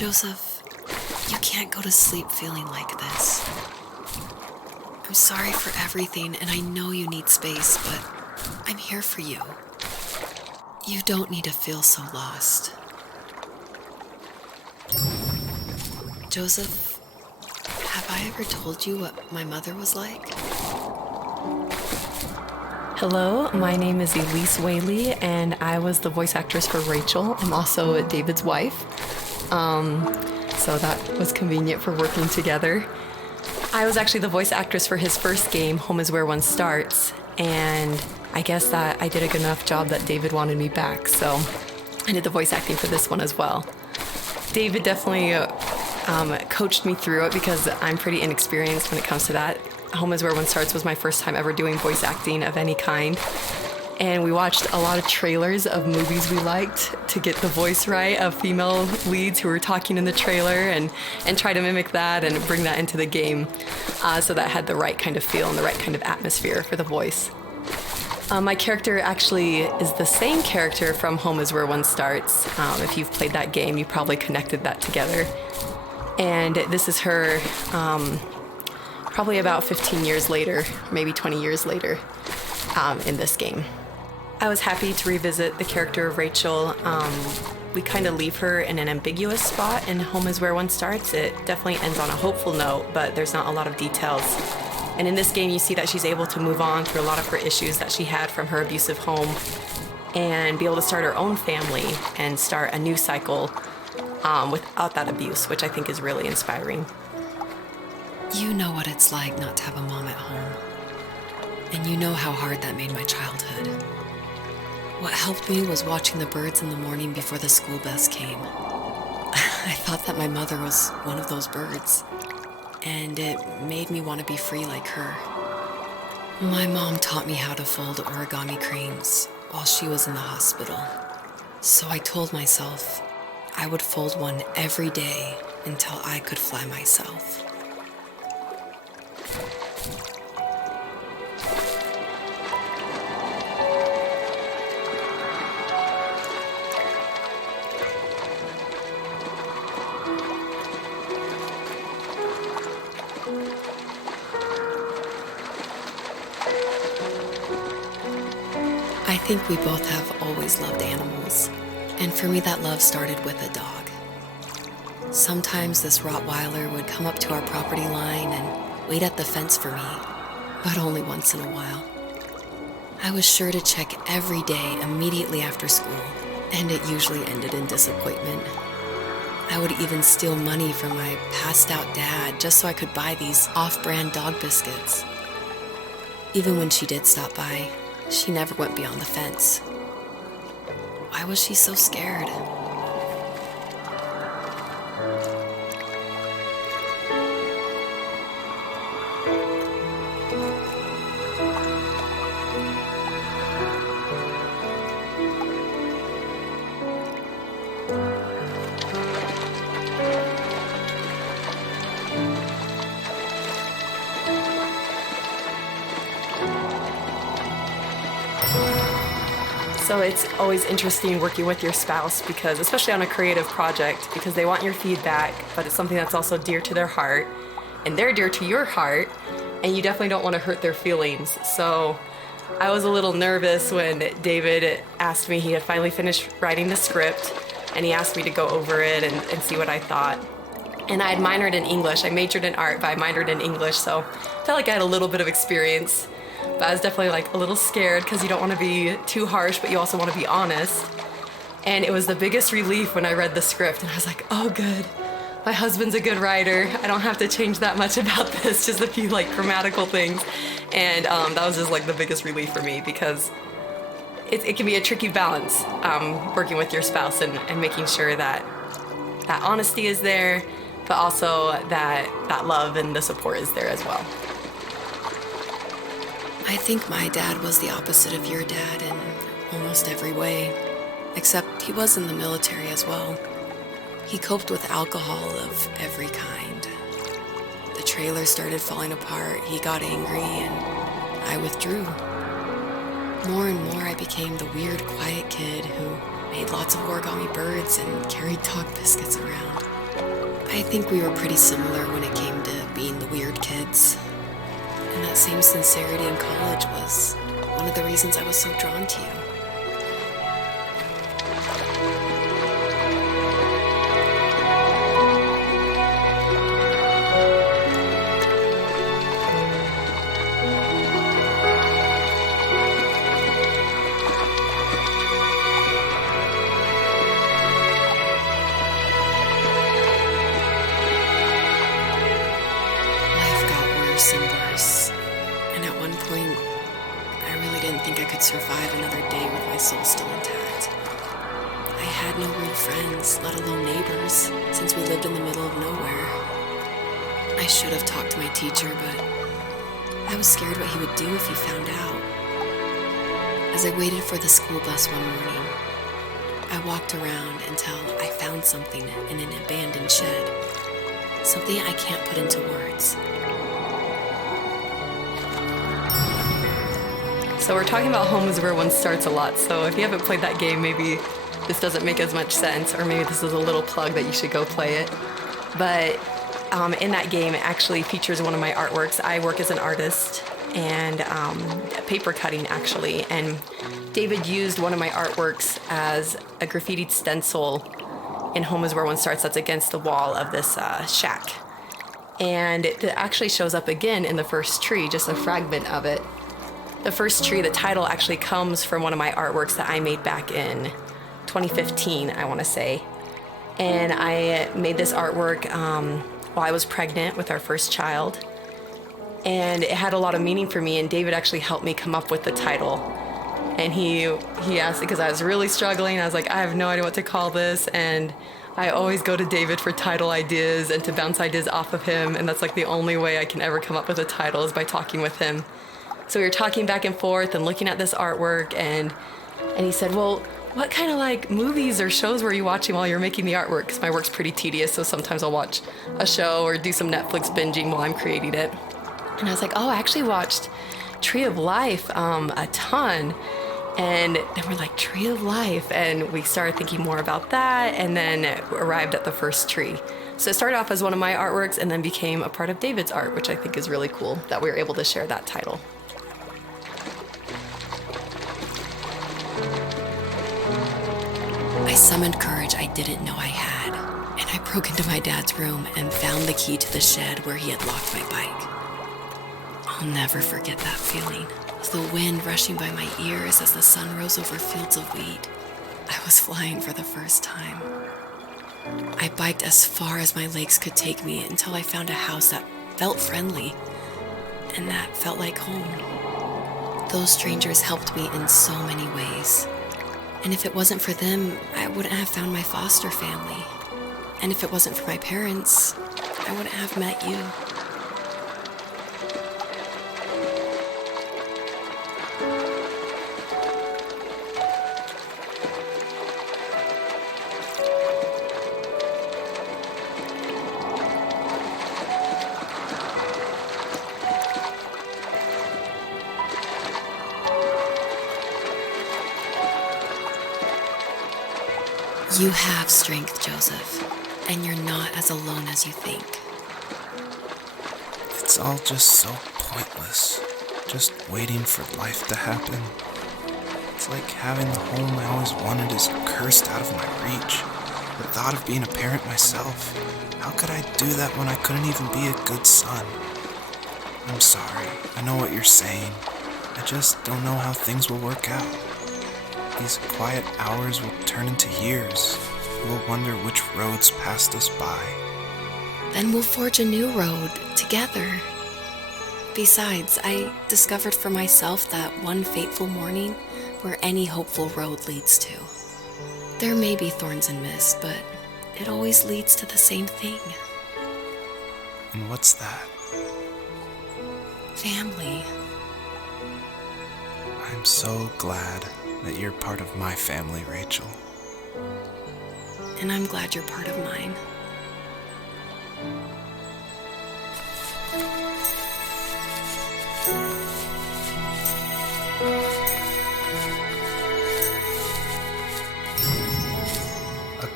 Joseph, you can't go to sleep feeling like this. I'm sorry for everything, and I know you need space, but I'm here for you. You don't need to feel so lost. Joseph, have I ever told you what my mother was like? Hello, my name is Elise Whaley, and I was the voice actress for Rachel. I'm also David's wife, so that was convenient for working together. I was actually the voice actress for his first game, Home is Where One Starts, and I guess that I did a good enough job that David wanted me back, so I did the voice acting for this one as well. David definitely coached me through it because I'm pretty inexperienced when it comes to that. Home is Where One Starts was my first time ever doing voice acting of any kind. And we watched a lot of trailers of movies we liked to get the voice right of female leads who were talking in the trailer and try to mimic that and bring that into the game. So that had the right kind of feel and the right kind of atmosphere for the voice. My character actually is the same character from Home is Where One Starts. If you've played that game, you probably connected that together. And this is her probably about 15 years later, maybe 20 years later, in this game. I was happy to revisit the character of Rachel. We kind of leave her in an ambiguous spot in Home is Where One Starts. It definitely ends on a hopeful note, but there's not a lot of details. And in this game, you see that she's able to move on through a lot of her issues that she had from her abusive home and be able to start her own family and start a new cycle without that abuse, which I think is really inspiring. You know what it's like not to have a mom at home. And you know how hard that made my childhood. What helped me was watching the birds in the morning before the school bus came. I thought that my mother was one of those birds, and it made me want to be free like her. My mom taught me how to fold origami cranes while she was in the hospital. So I told myself I would fold one every day until I could fly myself. I think we both have always loved animals, and for me that love started with a dog. Sometimes this Rottweiler would come up to our property line and wait at the fence for me, but only once in a while. I was sure to check every day immediately after school, and it usually ended in disappointment. I would even steal money from my passed-out dad just so I could buy these off-brand dog biscuits. Even when she did stop by, she never went beyond the fence. Why was she so scared? So it's always interesting working with your spouse because, especially on a creative project, because they want your feedback, but it's something that's also dear to their heart, and they're dear to your heart, and you definitely don't want to hurt their feelings. So I was a little nervous when David asked me, he had finally finished writing the script, and he asked me to go over it and see what I thought. And I had minored in English. I majored in art, but I minored in English, so I felt like I had a little bit of experience. But I was definitely like a little scared because you don't want to be too harsh, but you also want to be honest. And it was the biggest relief when I read the script, and I was like, oh, good. My husband's a good writer. I don't have to change that much about this, just a few like grammatical things. And that was just like the biggest relief for me because it can be a tricky balance working with your spouse and making sure that that honesty is there, but also that love and the support is there as well. I think my dad was the opposite of your dad in almost every way, except he was in the military as well. He coped with alcohol of every kind. The trailer started falling apart, he got angry, and I withdrew. More and more I became the weird, quiet kid who made lots of origami birds and carried dog biscuits around. I think we were pretty similar when it came to being the weird kids. And that same sincerity in college was one of the reasons I was so drawn to you. And worse. And at one point, I really didn't think I could survive another day with my soul still intact. I had no real friends, let alone neighbors, since we lived in the middle of nowhere. I should have talked to my teacher, but I was scared what he would do if he found out. As I waited for the school bus one morning, I walked around until I found something in an abandoned shed. Something I can't put into words. So we're talking about Home is Where One Starts a lot, so if you haven't played that game, maybe this doesn't make as much sense, or maybe this is a little plug that you should go play it. But in that game, it actually features one of my artworks. I work as an artist and paper cutting, actually, and David used one of my artworks as a graffitied stencil in Home is Where One Starts that's against the wall of this shack. And it actually shows up again in the first tree, just a fragment of it. The first tree, the title actually comes from one of my artworks that I made back in 2015, I want to say. And I made this artwork while I was pregnant with our first child. And it had a lot of meaning for me, and David actually helped me come up with the title. And he asked, because I was really struggling, I was like, I have no idea what to call this, and I always go to David for title ideas and to bounce ideas off of him, and that's like the only way I can ever come up with a title is by talking with him. So we were talking back and forth and looking at this artwork, and he said, well, what kind of like movies or shows were you watching while you were making the artwork? Because my work's pretty tedious, so sometimes I'll watch a show or do some Netflix binging while I'm creating it. And I was like, oh, I actually watched Tree of Life a ton. And then we're like, Tree of Life. And we started thinking more about that, and then arrived at the first tree. So it started off as one of my artworks and then became a part of David's art, which I think is really cool that we were able to share that title. I summoned courage I didn't know I had, and I broke into my dad's room and found the key to the shed where he had locked my bike. I'll never forget that feeling, of the wind rushing by my ears as the sun rose over fields of wheat. I was flying for the first time. I biked as far as my legs could take me until I found a house that felt friendly, and that felt like home. Those strangers helped me in so many ways. And if it wasn't for them, I wouldn't have found my foster family. And if it wasn't for my parents, I wouldn't have met you. You have strength, Joseph, and you're not as alone as you think. It's all just so pointless, just waiting for life to happen. It's like having the home I always wanted is cursed out of my reach. The thought of being a parent myself, how could I do that when I couldn't even be a good son? I'm sorry, I know what you're saying. I just don't know how things will work out. These quiet hours will turn into years. We'll wonder which roads passed us by. Then we'll forge a new road together. Besides, I discovered for myself that one fateful morning where any hopeful road leads to. There may be thorns and mist, but it always leads to the same thing. And what's that? Family. I'm so glad that you're part of my family, Rachel. And I'm glad you're part of mine. A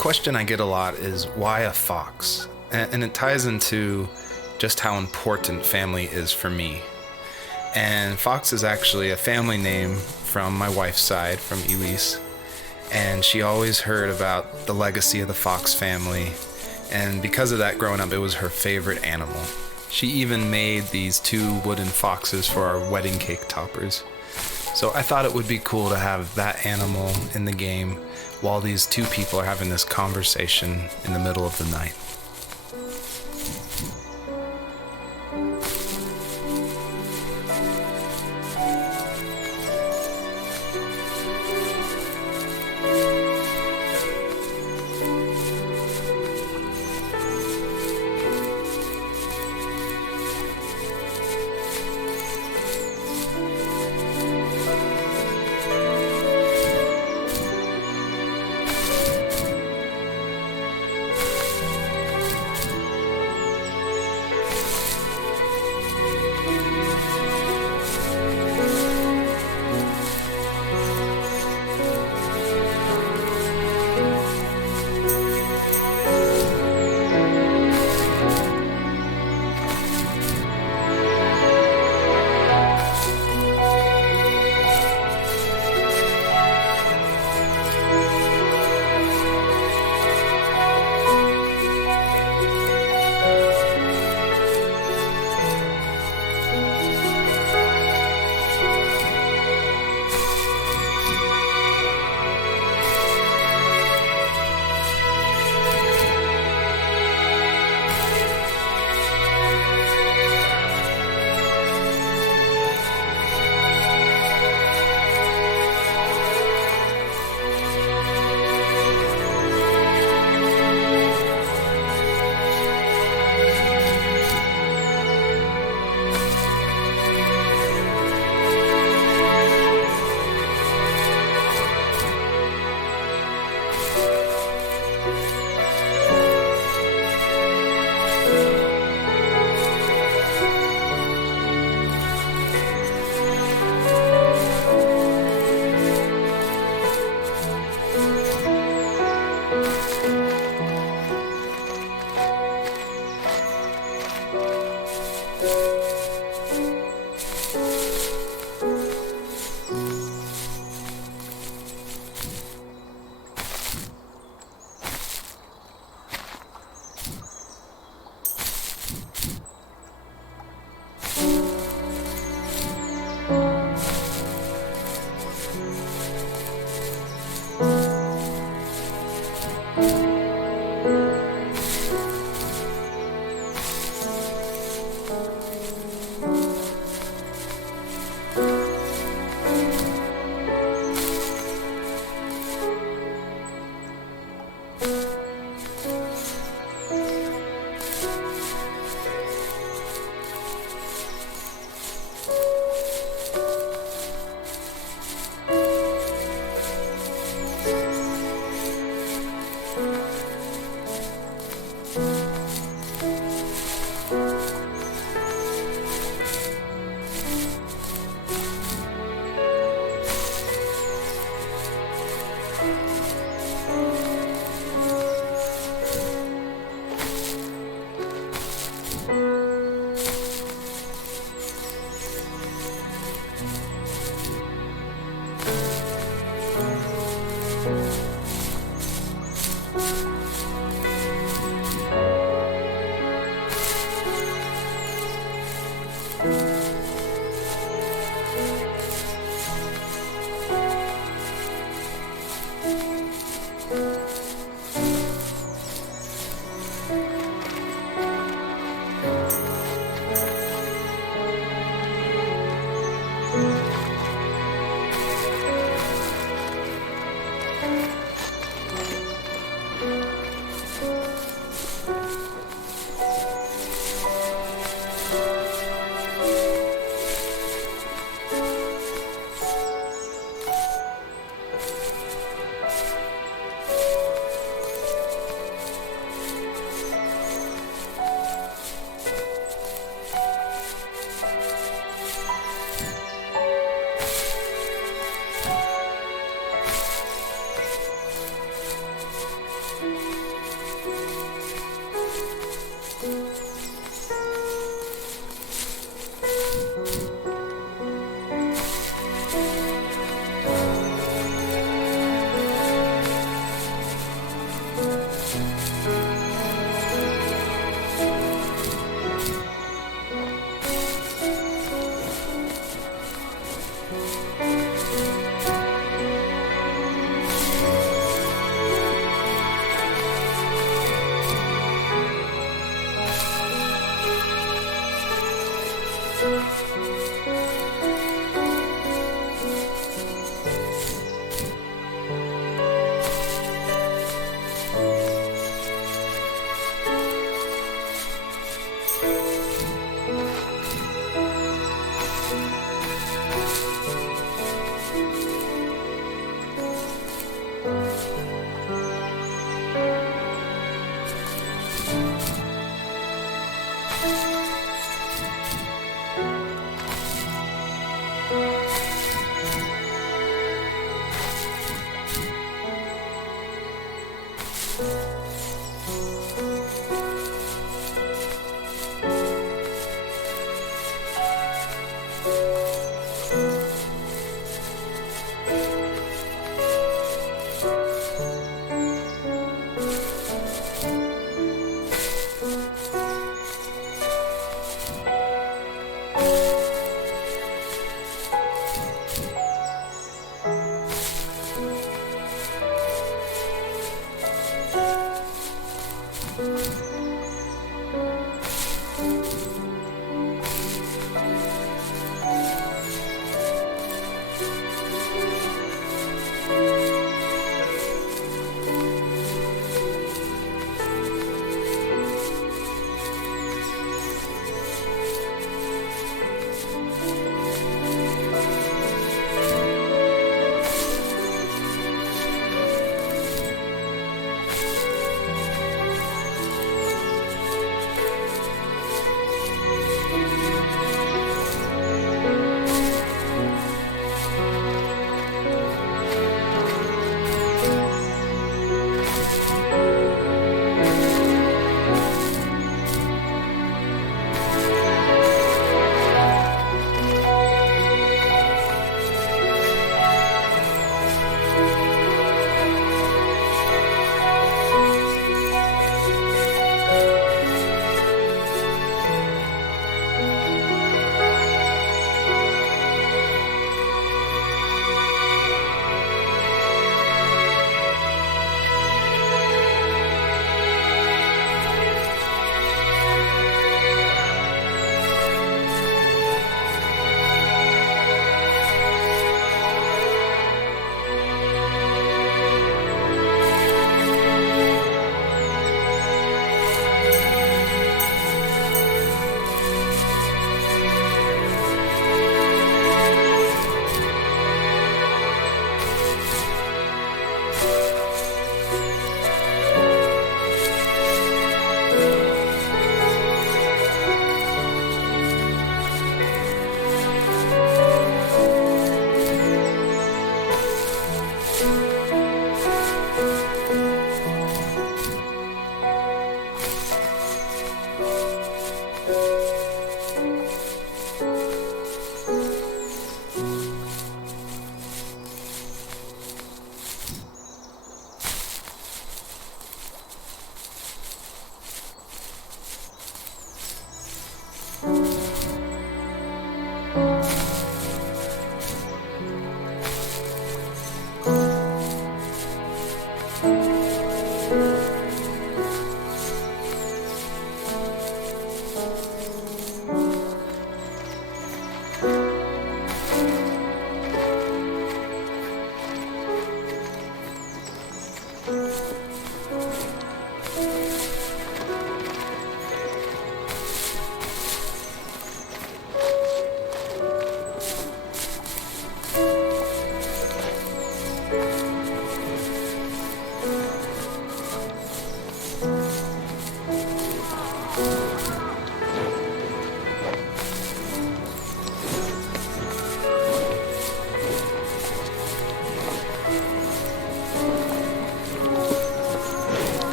question I get a lot is why a fox? And it ties into just how important family is for me. And Fox is actually a family name from my wife's side, from Elise. And she always heard about the legacy of the Fox family. And because of that, growing up, it was her favorite animal. She even made these 2 wooden foxes for our wedding cake toppers. So I thought it would be cool to have that animal in the game while these 2 people are having this conversation in the middle of the night.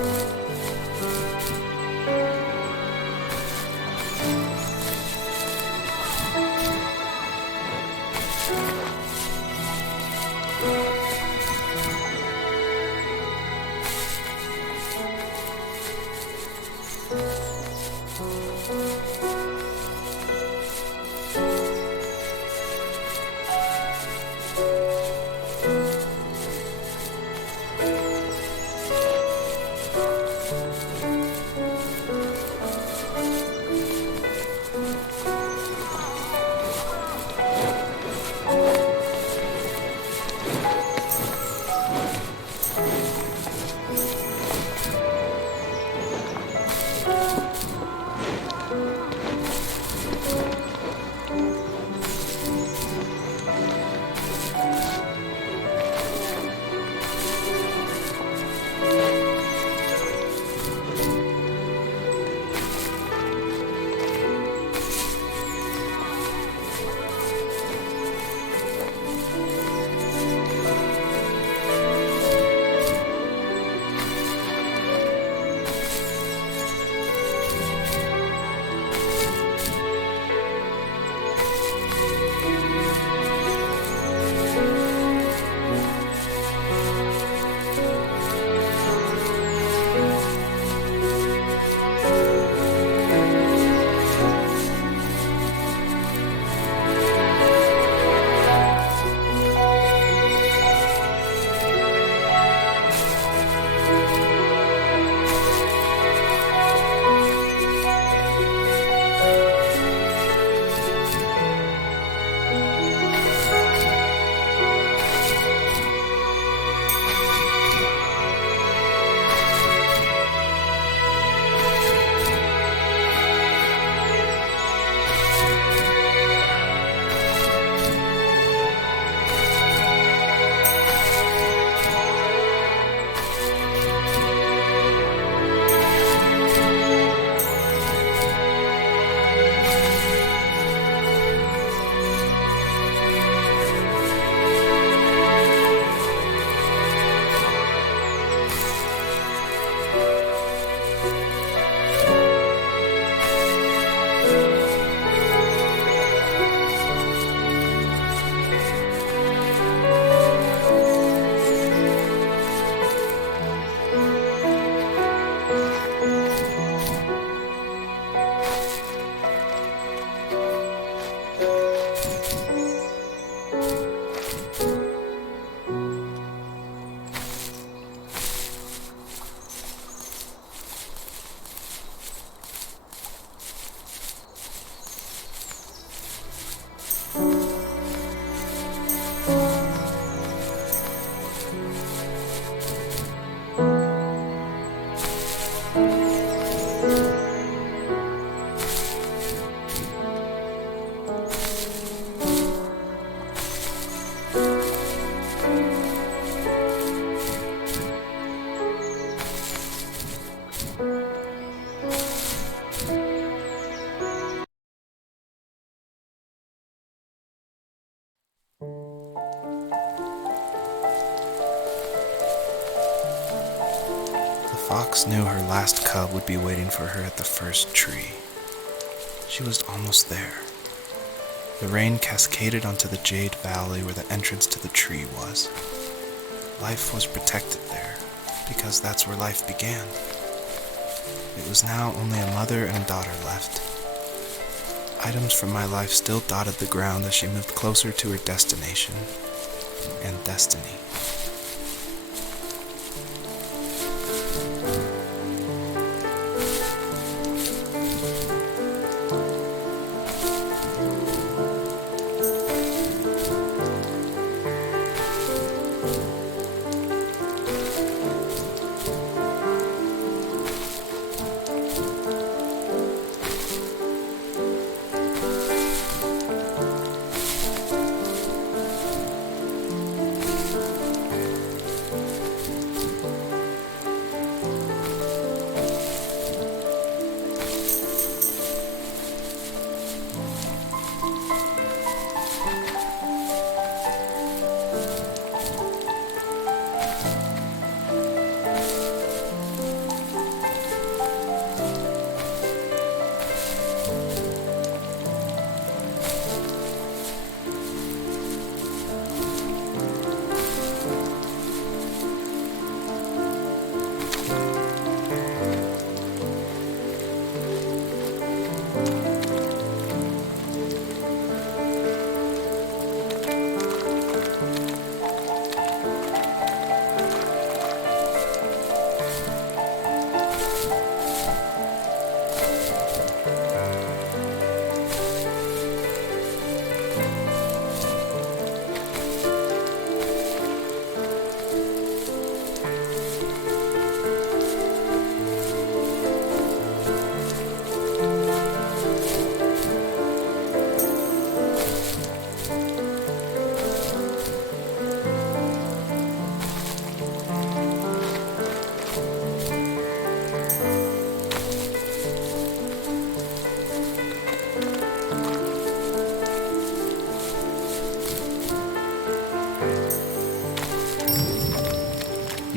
Fox knew her last cub would be waiting for her at the first tree. She was almost there. The rain cascaded onto the jade valley where the entrance to the tree was. Life was protected there, because that's where life began. It was now only a mother and a daughter left. Items from my life still dotted the ground as she moved closer to her destination and destiny.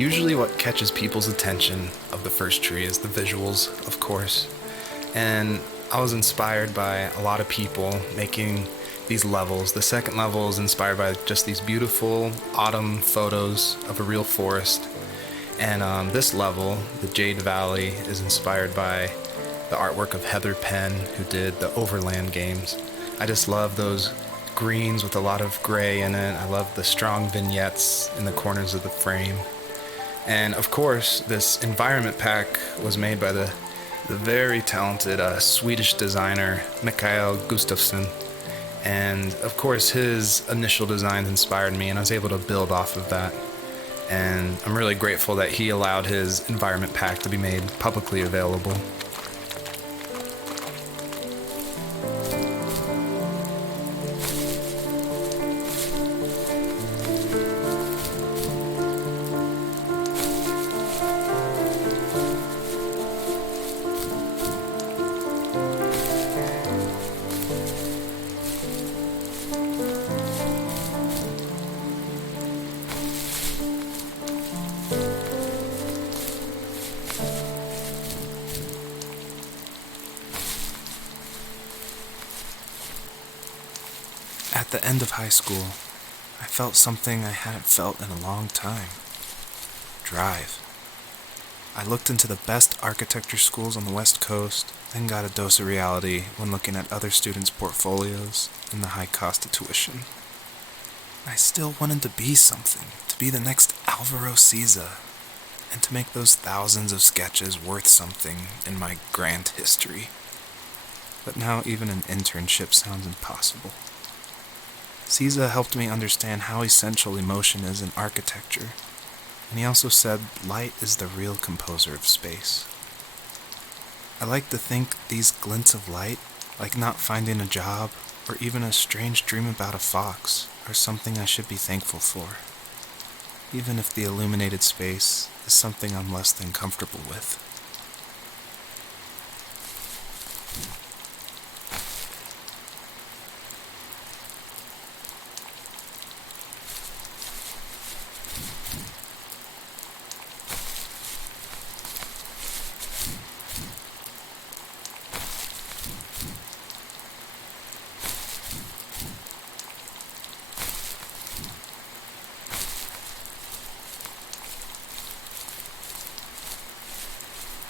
Usually what catches people's attention of the first tree is the visuals, of course. And I was inspired by a lot of people making these levels. The second level is inspired by just these beautiful autumn photos of a real forest. And this level, the Jade Valley, is inspired by the artwork of Heather Penn, who did the Overland games. I just love those greens with a lot of gray in it. I love the strong vignettes in the corners of the frame. And of course, this environment pack was made by the very talented Swedish designer Mikael Gustafsson. And of course, his initial designs inspired me, and I was able to build off of that. And I'm really grateful that he allowed his environment pack to be made publicly available. At the end of high school, I felt something I hadn't felt in a long time. Drive. I looked into the best architecture schools on the West Coast, then got a dose of reality when looking at other students' portfolios and the high cost of tuition. I still wanted to be something, to be the next Alvaro Siza, and to make those thousands of sketches worth something in my grand history. But now even an internship sounds impossible. Siza helped me understand how essential emotion is in architecture, and he also said light is the real composer of space. I like to think these glints of light, like not finding a job or even a strange dream about a fox, are something I should be thankful for, even if the illuminated space is something I'm less than comfortable with.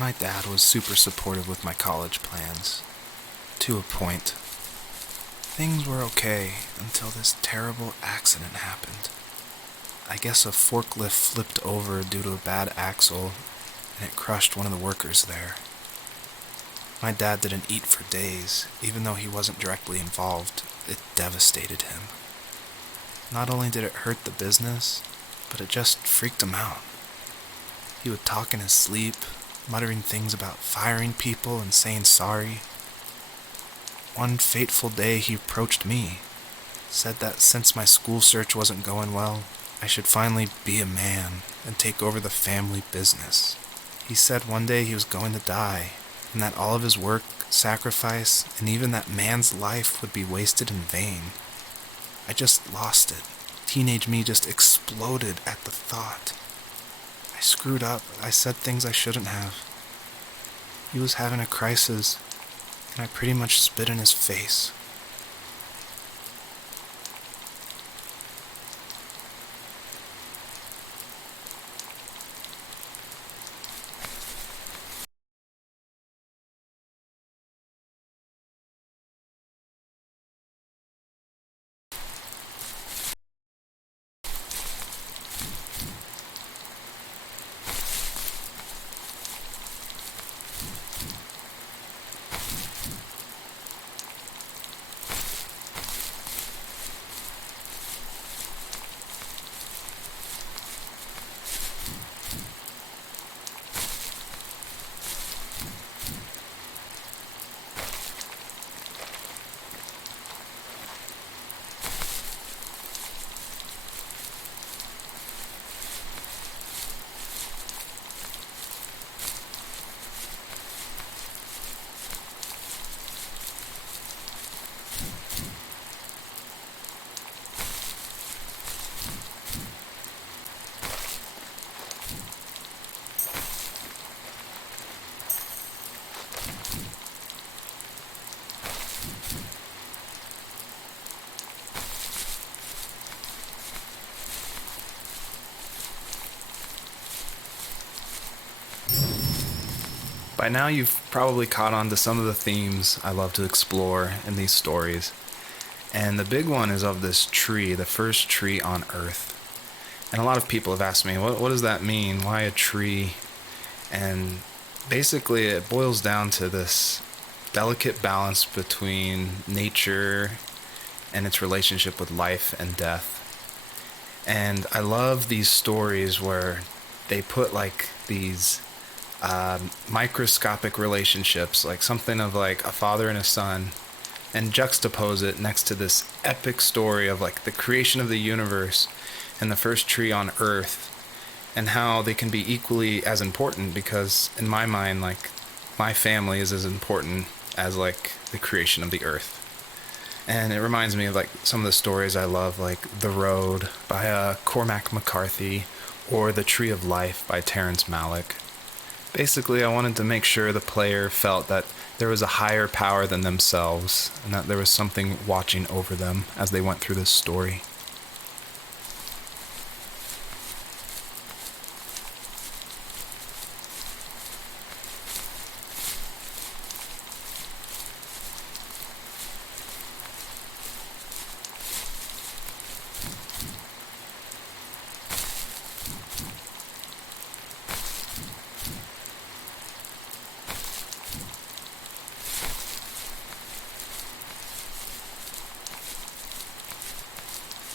My dad was super supportive with my college plans. To a point. Things were okay until this terrible accident happened. I guess a forklift flipped over due to a bad axle, and it crushed one of the workers there. My dad didn't eat for days, even though he wasn't directly involved. It devastated him. Not only did it hurt the business, but it just freaked him out. He would talk in his sleep, muttering things about firing people and saying sorry. One fateful day he approached me, said that since my school search wasn't going well, I should finally be a man and take over the family business. He said one day he was going to die, and that all of his work, sacrifice, and even that man's life would be wasted in vain. I just lost it. Teenage me just exploded at the thought. I screwed up. I said things I shouldn't have. He was having a crisis, and I pretty much spit in his face. By now you've probably caught on to some of the themes I love to explore in these stories. And the big one is of this tree, the first tree on Earth. And a lot of people have asked me, what does that mean? Why a tree? And basically it boils down to this delicate balance between nature and its relationship with life and death. And I love these stories where they put like these microscopic relationships, like something of like a father and a son, and juxtapose it next to this epic story of like the creation of the universe and the first tree on Earth, and how they can be equally as important, because in my mind, like, my family is as important as like the creation of the Earth. And it reminds me of like some of the stories I love, like The Road by Cormac McCarthy, or The Tree of Life by Terrence Malick. Basically, I wanted to make sure the player felt that there was a higher power than themselves, and that there was something watching over them as they went through this story.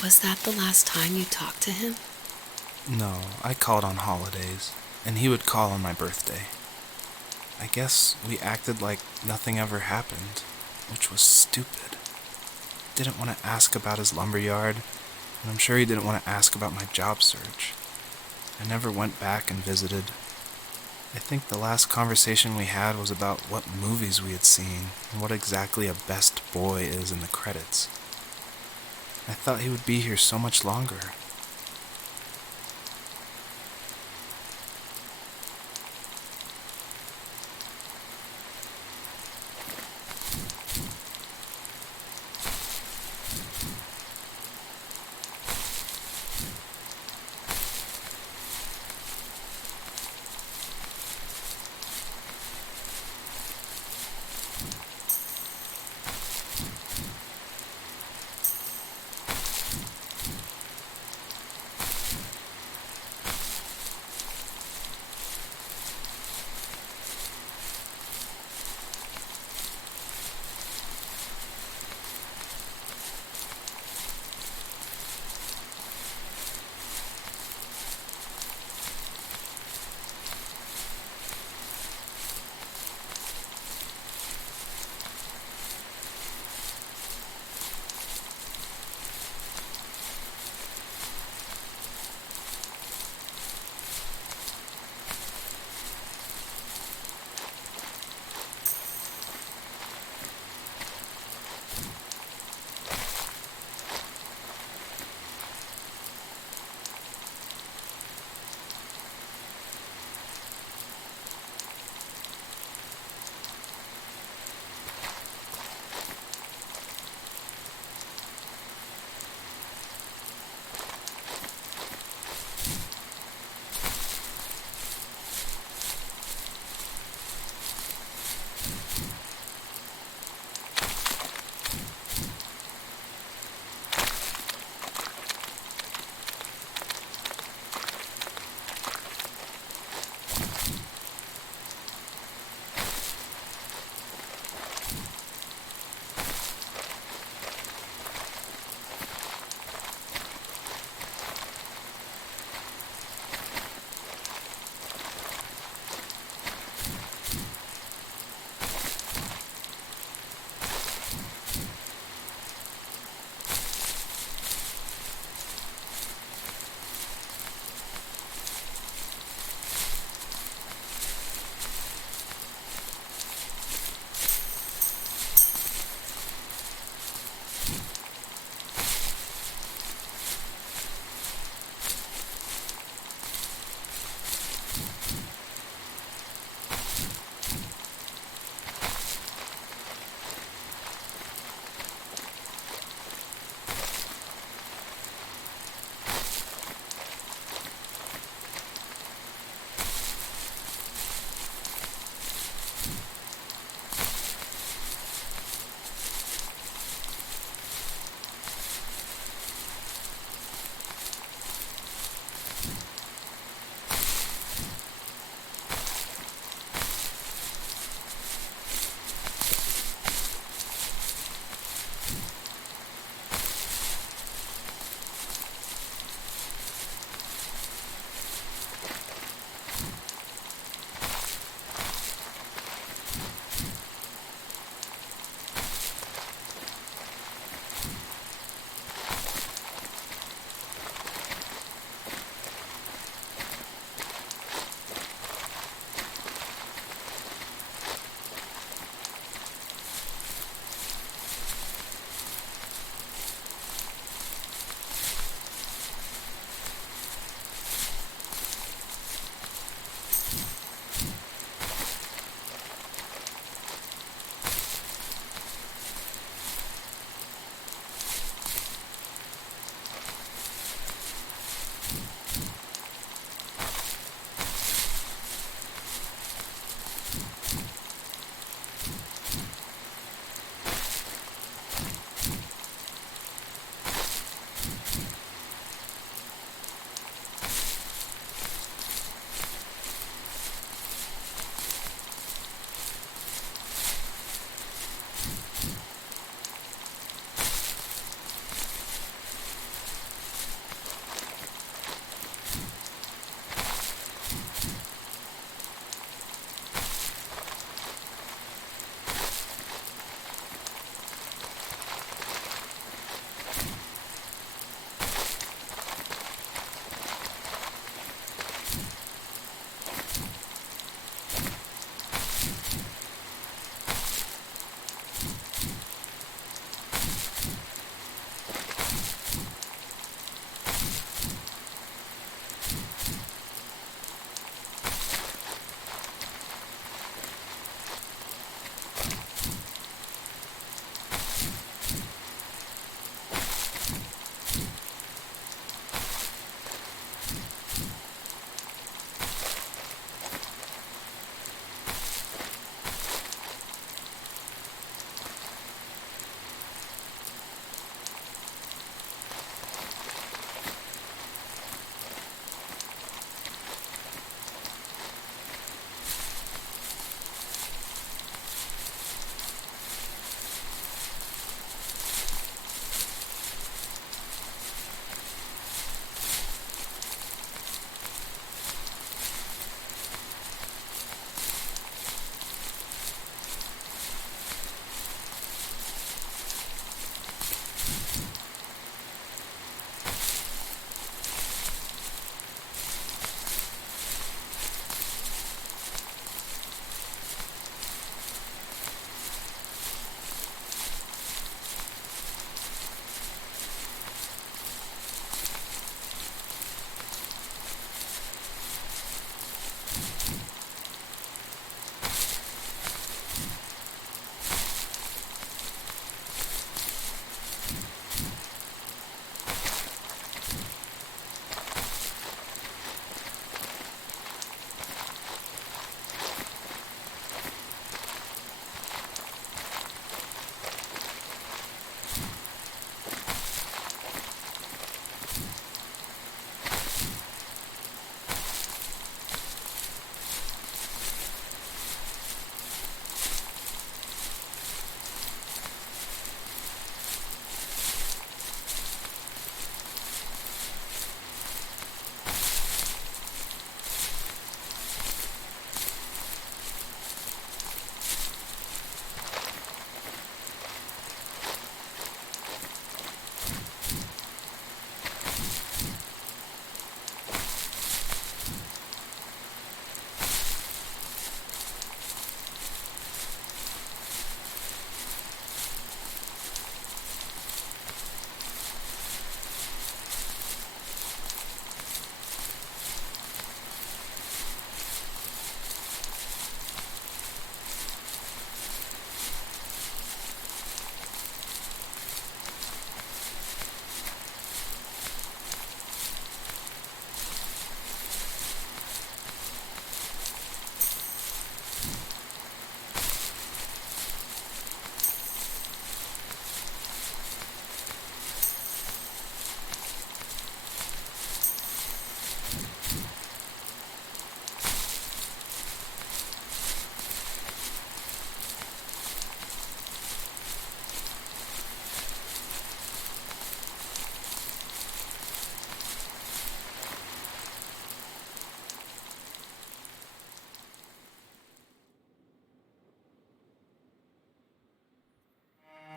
Was that the last time you talked to him? No, I called on holidays, and he would call on my birthday. I guess we acted like nothing ever happened, which was stupid. Didn't want to ask about his lumberyard, and I'm sure he didn't want to ask about my job search. I never went back and visited. I think the last conversation we had was about what movies we had seen and what exactly a best boy is in the credits. I thought he would be here so much longer.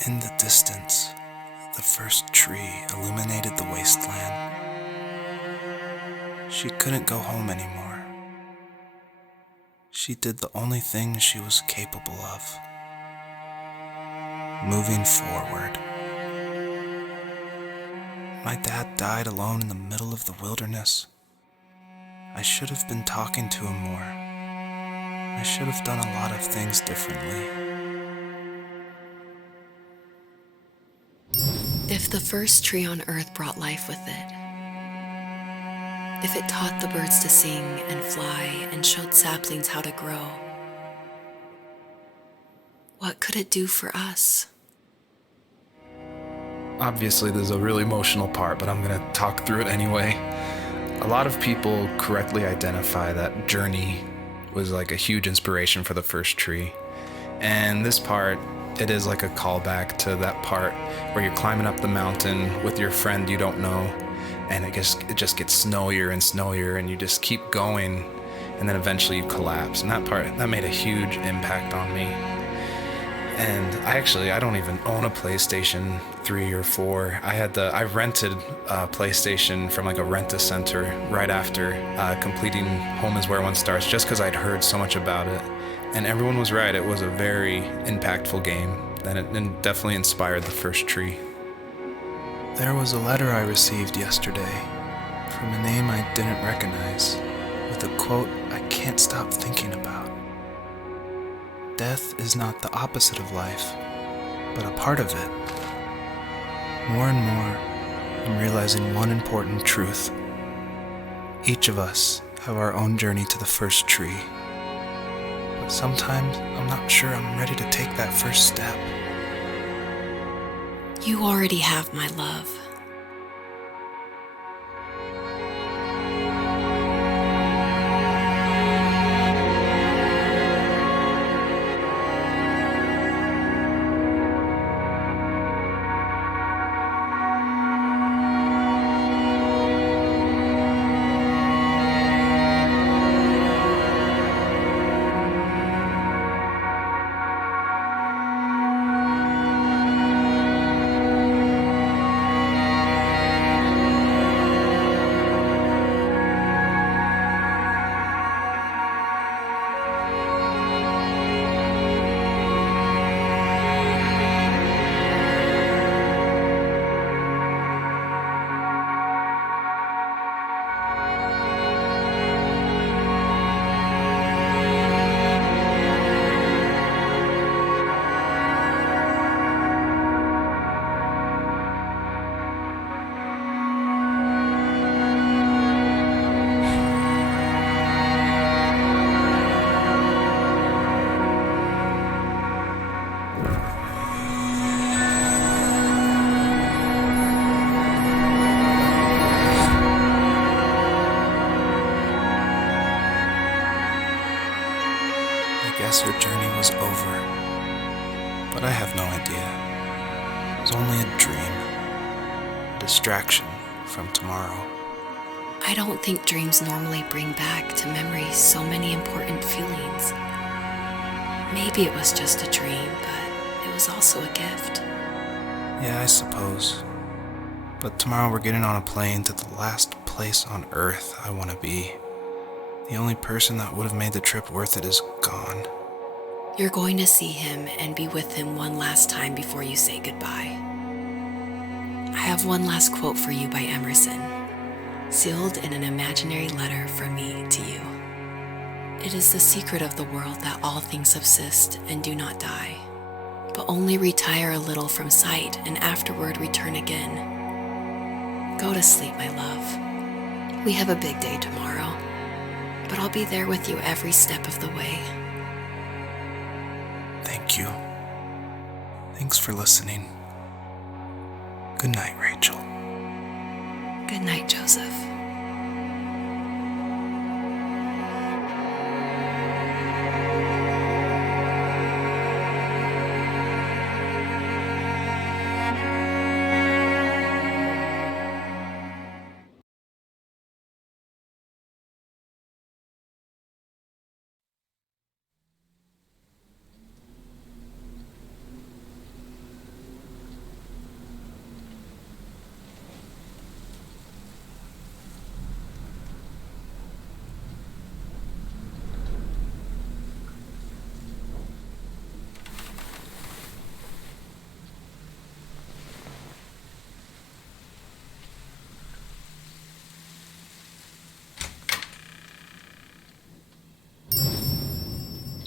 In the distance, the first tree illuminated the wasteland. She couldn't go home anymore. She did the only thing she was capable of: moving forward. My dad died alone in the middle of the wilderness. I should have been talking to him more. I should have done a lot of things differently. If the first tree on earth brought life with it, if it taught the birds to sing and fly and showed saplings how to grow, what could it do for us? Obviously, there's a really emotional part, but I'm going to talk through it anyway. A lot of people correctly identify that Journey was like a huge inspiration for the first tree. And this part, it is like a callback to that part where you're climbing up the mountain with your friend you don't know, and it just gets snowier and snowier, and you just keep going, and then eventually you collapse. And that part, that made a huge impact on me. And I don't even own a PlayStation 3 or 4. I rented a PlayStation from like a rent-a-center right after completing Home is Where One Starts, just because I'd heard so much about it. And everyone was right, it was a very impactful game, and it definitely inspired the first tree. There was a letter I received yesterday from a name I didn't recognize, with a quote I can't stop thinking about. Death is not the opposite of life, but a part of it. More and more, I'm realizing one important truth. Each of us have our own journey to the first tree. But sometimes I'm not sure I'm ready to take that first step. You already have my love. I guess her journey was over, but I have no idea. It was only a dream, a distraction from tomorrow. I don't think dreams normally bring back to memory so many important feelings. Maybe it was just a dream, but it was also a gift. Yeah, I suppose. But tomorrow we're getting on a plane to the last place on Earth I want to be. The only person that would have made the trip worth it is gone. You're going to see him and be with him one last time before you say goodbye. I have one last quote for you by Emerson, sealed in an imaginary letter from me to you. It is the secret of the world that all things subsist and do not die, but only retire a little from sight and afterward return again. Go to sleep, my love. We have a big day tomorrow, but I'll be there with you every step of the way. Thank you. Thanks for listening. Good night, Rachel. Good night, Joseph.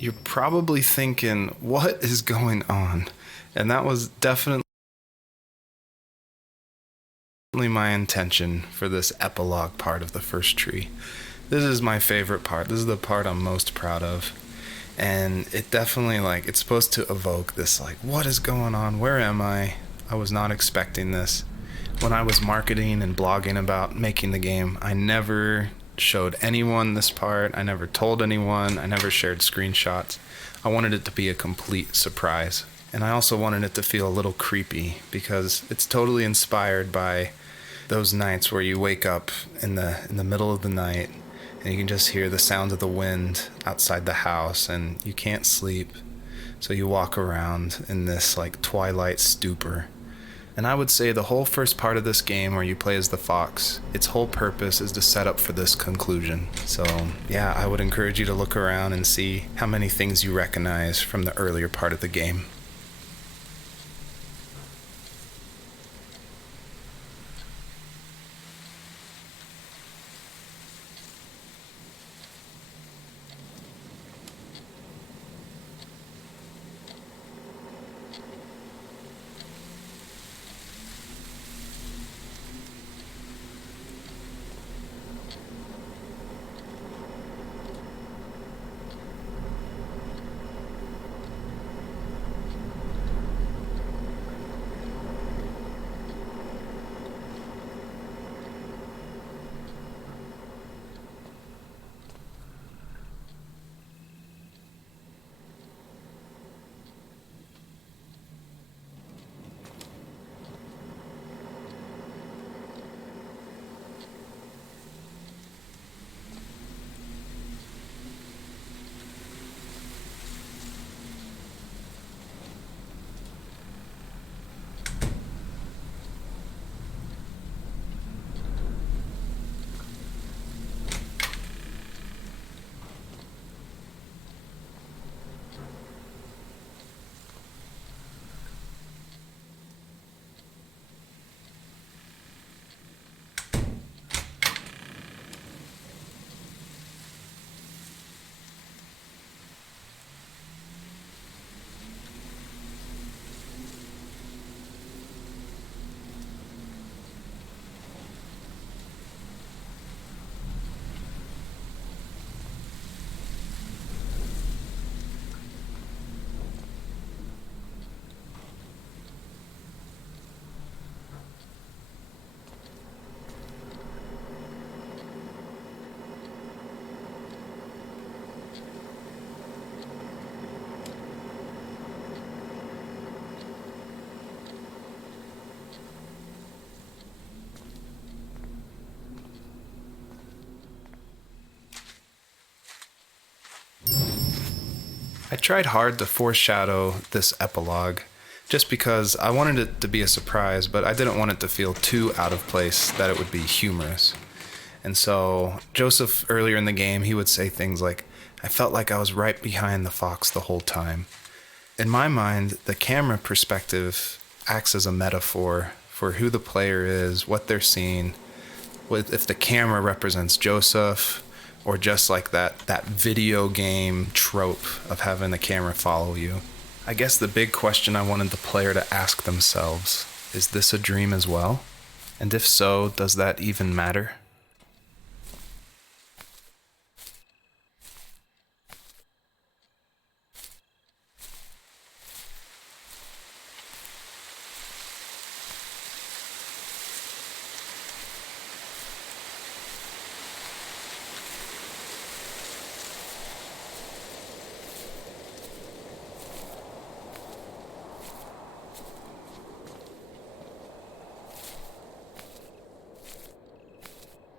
you're probably thinking, what is going on? And that was definitely my intention for this epilogue part of the first tree. This is my favorite part. This is the part I'm most proud of. And it definitely, it's supposed to evoke this, what is going on? Where am I? I was not expecting this. When I was marketing and blogging about making the game, I never showed anyone this part. I never told anyone. I never shared screenshots. I wanted it to be a complete surprise. And I also wanted it to feel a little creepy because it's totally inspired by those nights where you wake up in the middle of the night and you can just hear the sound of the wind outside the house and you can't sleep. So you walk around in this twilight stupor. And I would say the whole first part of this game where you play as the fox, its whole purpose is to set up for this conclusion. So yeah, I would encourage you to look around and see how many things you recognize from the earlier part of the game. I tried hard to foreshadow this epilogue just because I wanted it to be a surprise, but I didn't want it to feel too out of place that it would be humorous. And so Joseph, earlier in the game, he would say things like, I felt like I was right behind the fox the whole time. In my mind, the camera perspective acts as a metaphor for who the player is, what they're seeing. If the camera represents Joseph, or just like that video game trope of having the camera follow you. I guess the big question I wanted the player to ask themselves, is this a dream as well? And if so, does that even matter?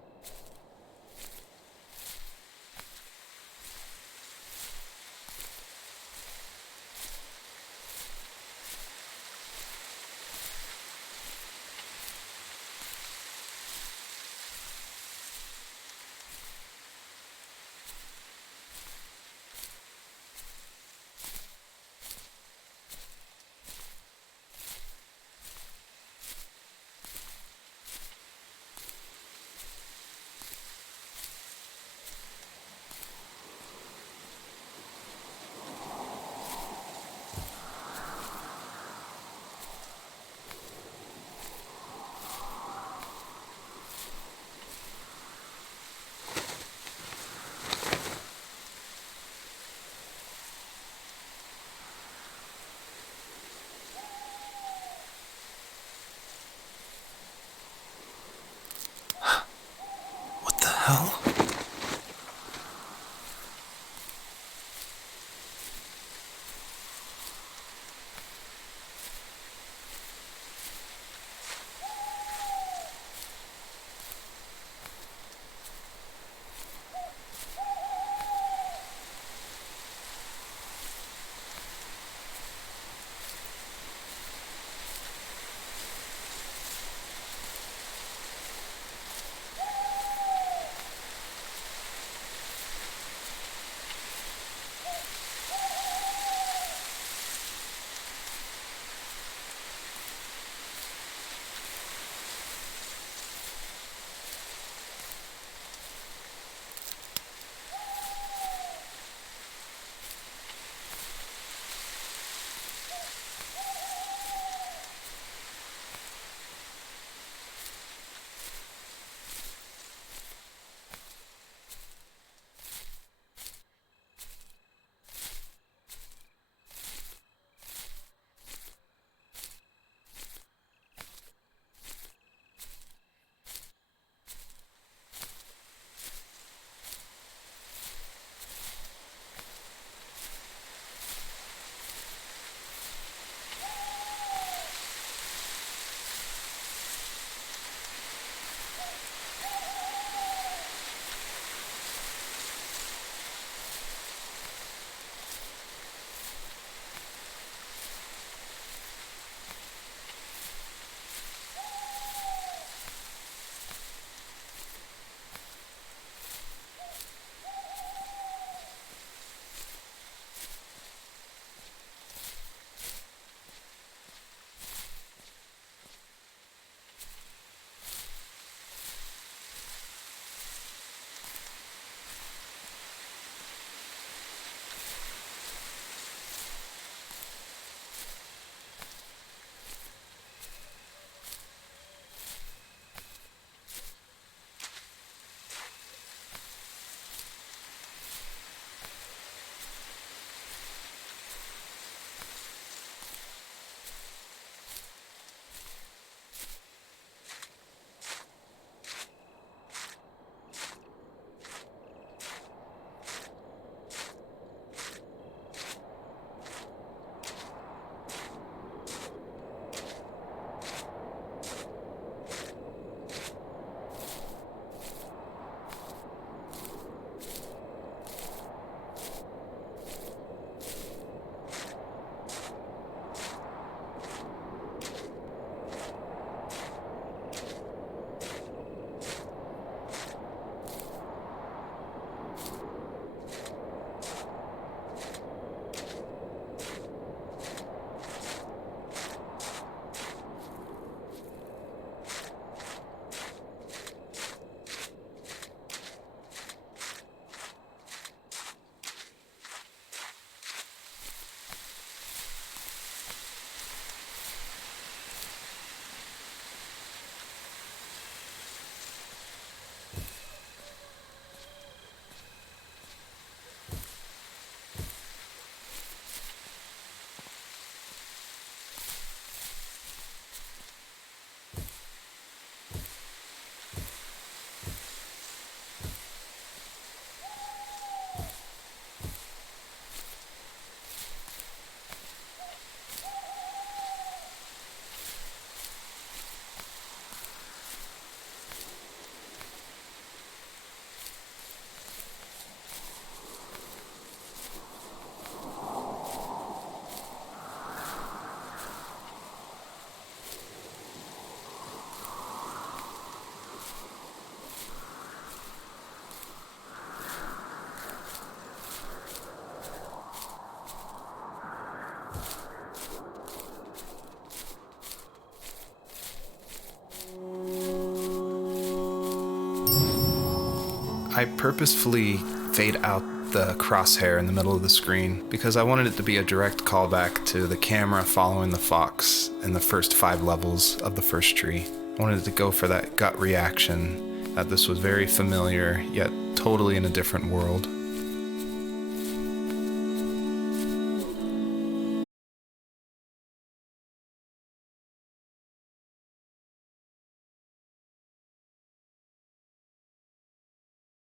hell? I purposefully fade out the crosshair in the middle of the screen because I wanted it to be a direct callback to the camera following the fox in the first 5 levels of the first tree. I wanted it to go for that gut reaction that this was very familiar, yet totally in a different world.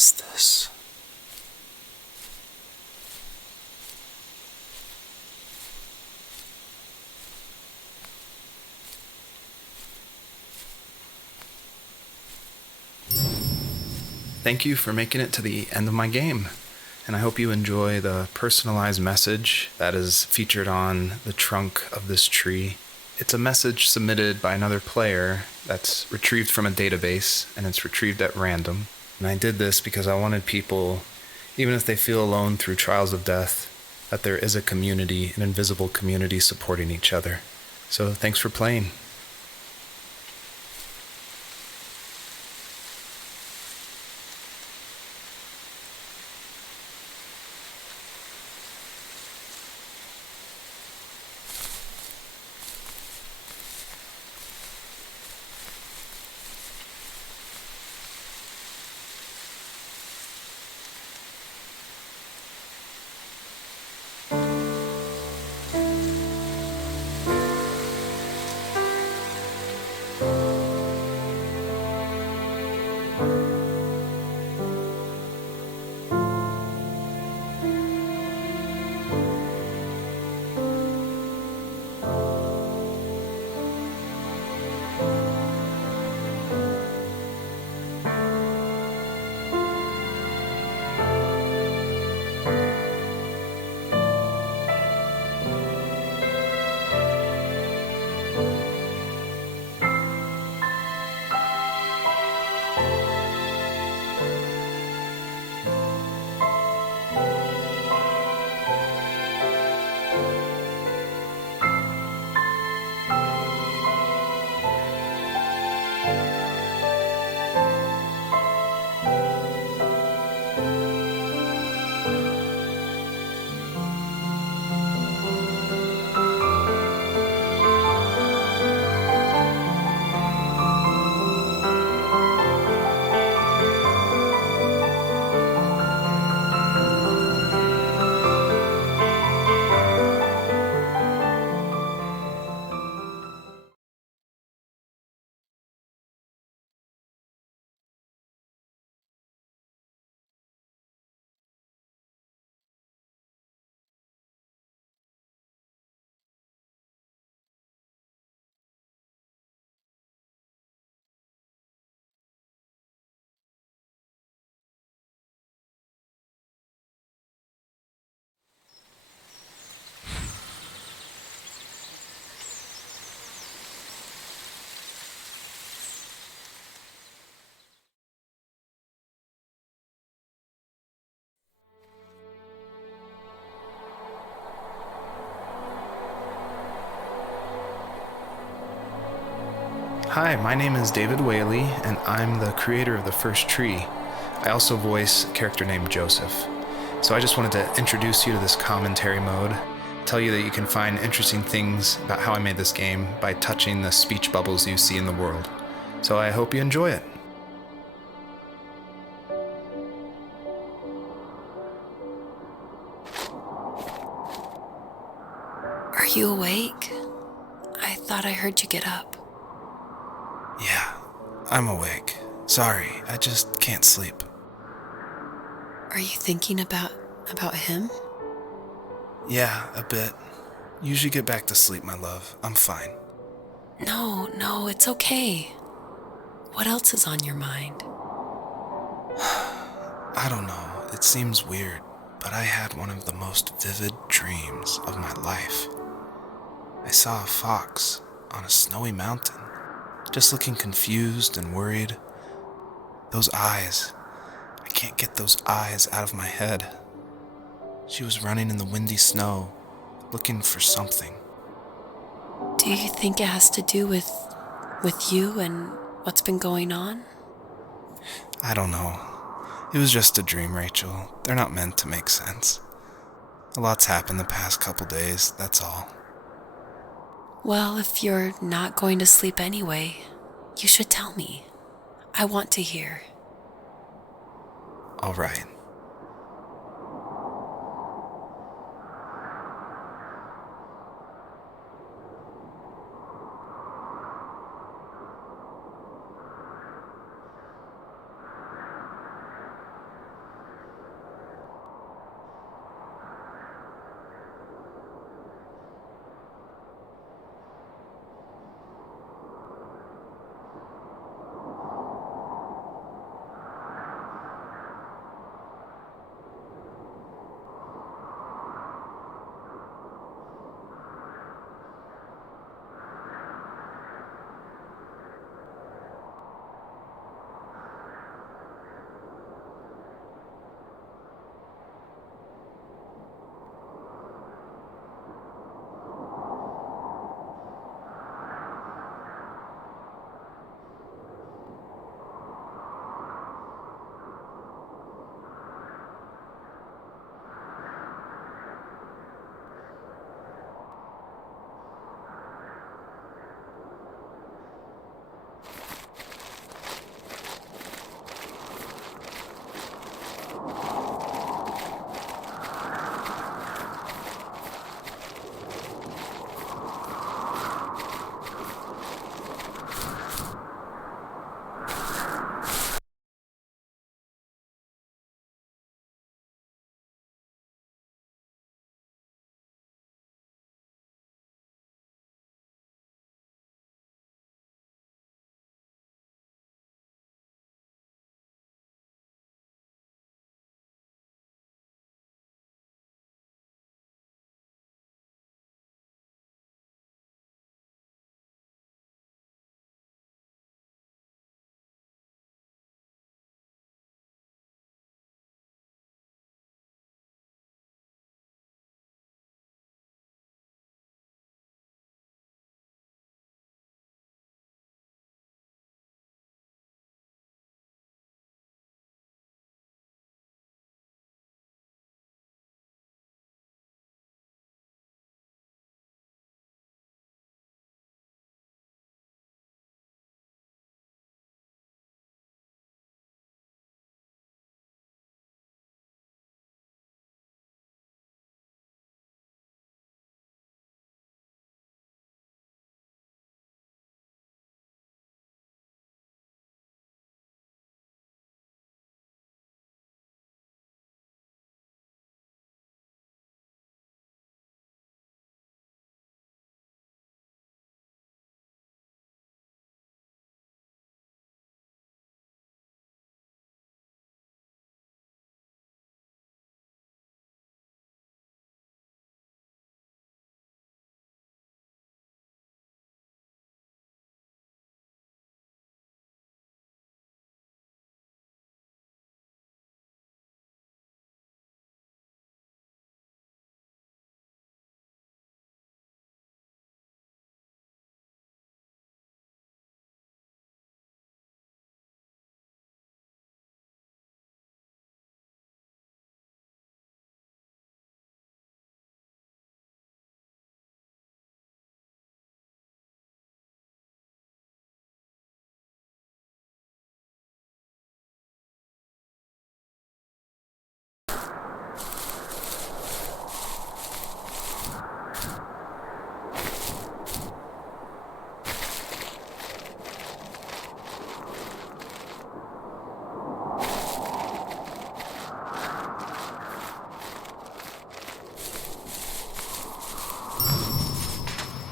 is this? Thank you for making it to the end of my game, and I hope you enjoy the personalized message that is featured on the trunk of this tree. It's a message submitted by another player that's retrieved from a database, and it's retrieved at random. And I did this because I wanted people, even if they feel alone through trials of death, that there is a community, an invisible community supporting each other. So thanks for playing. Hi, my name is David Whaley, and I'm the creator of The First Tree. I also voice a character named Joseph. So I just wanted to introduce you to this commentary mode, tell you that you can find interesting things about how I made this game by touching the speech bubbles you see in the world. So I hope you enjoy it. Are you awake? I thought I heard you get up. Yeah, I'm awake. Sorry, I just can't sleep. Are you thinking about him? Yeah, a bit. Usually get back to sleep, my love. I'm fine. No, it's okay. What else is on your mind? I don't know, it seems weird, but I had one of the most vivid dreams of my life. I saw a fox on a snowy mountain, just looking confused and worried. Those eyes, I can't get those eyes out of my head. She was running in the windy snow, looking for something. Do you think it has to do with you and what's been going on? I don't know. It was just a dream, Rachel. They're not meant to make sense. A lot's happened the past couple days, that's all. Well, if you're not going to sleep anyway, you should tell me. I want to hear. All right.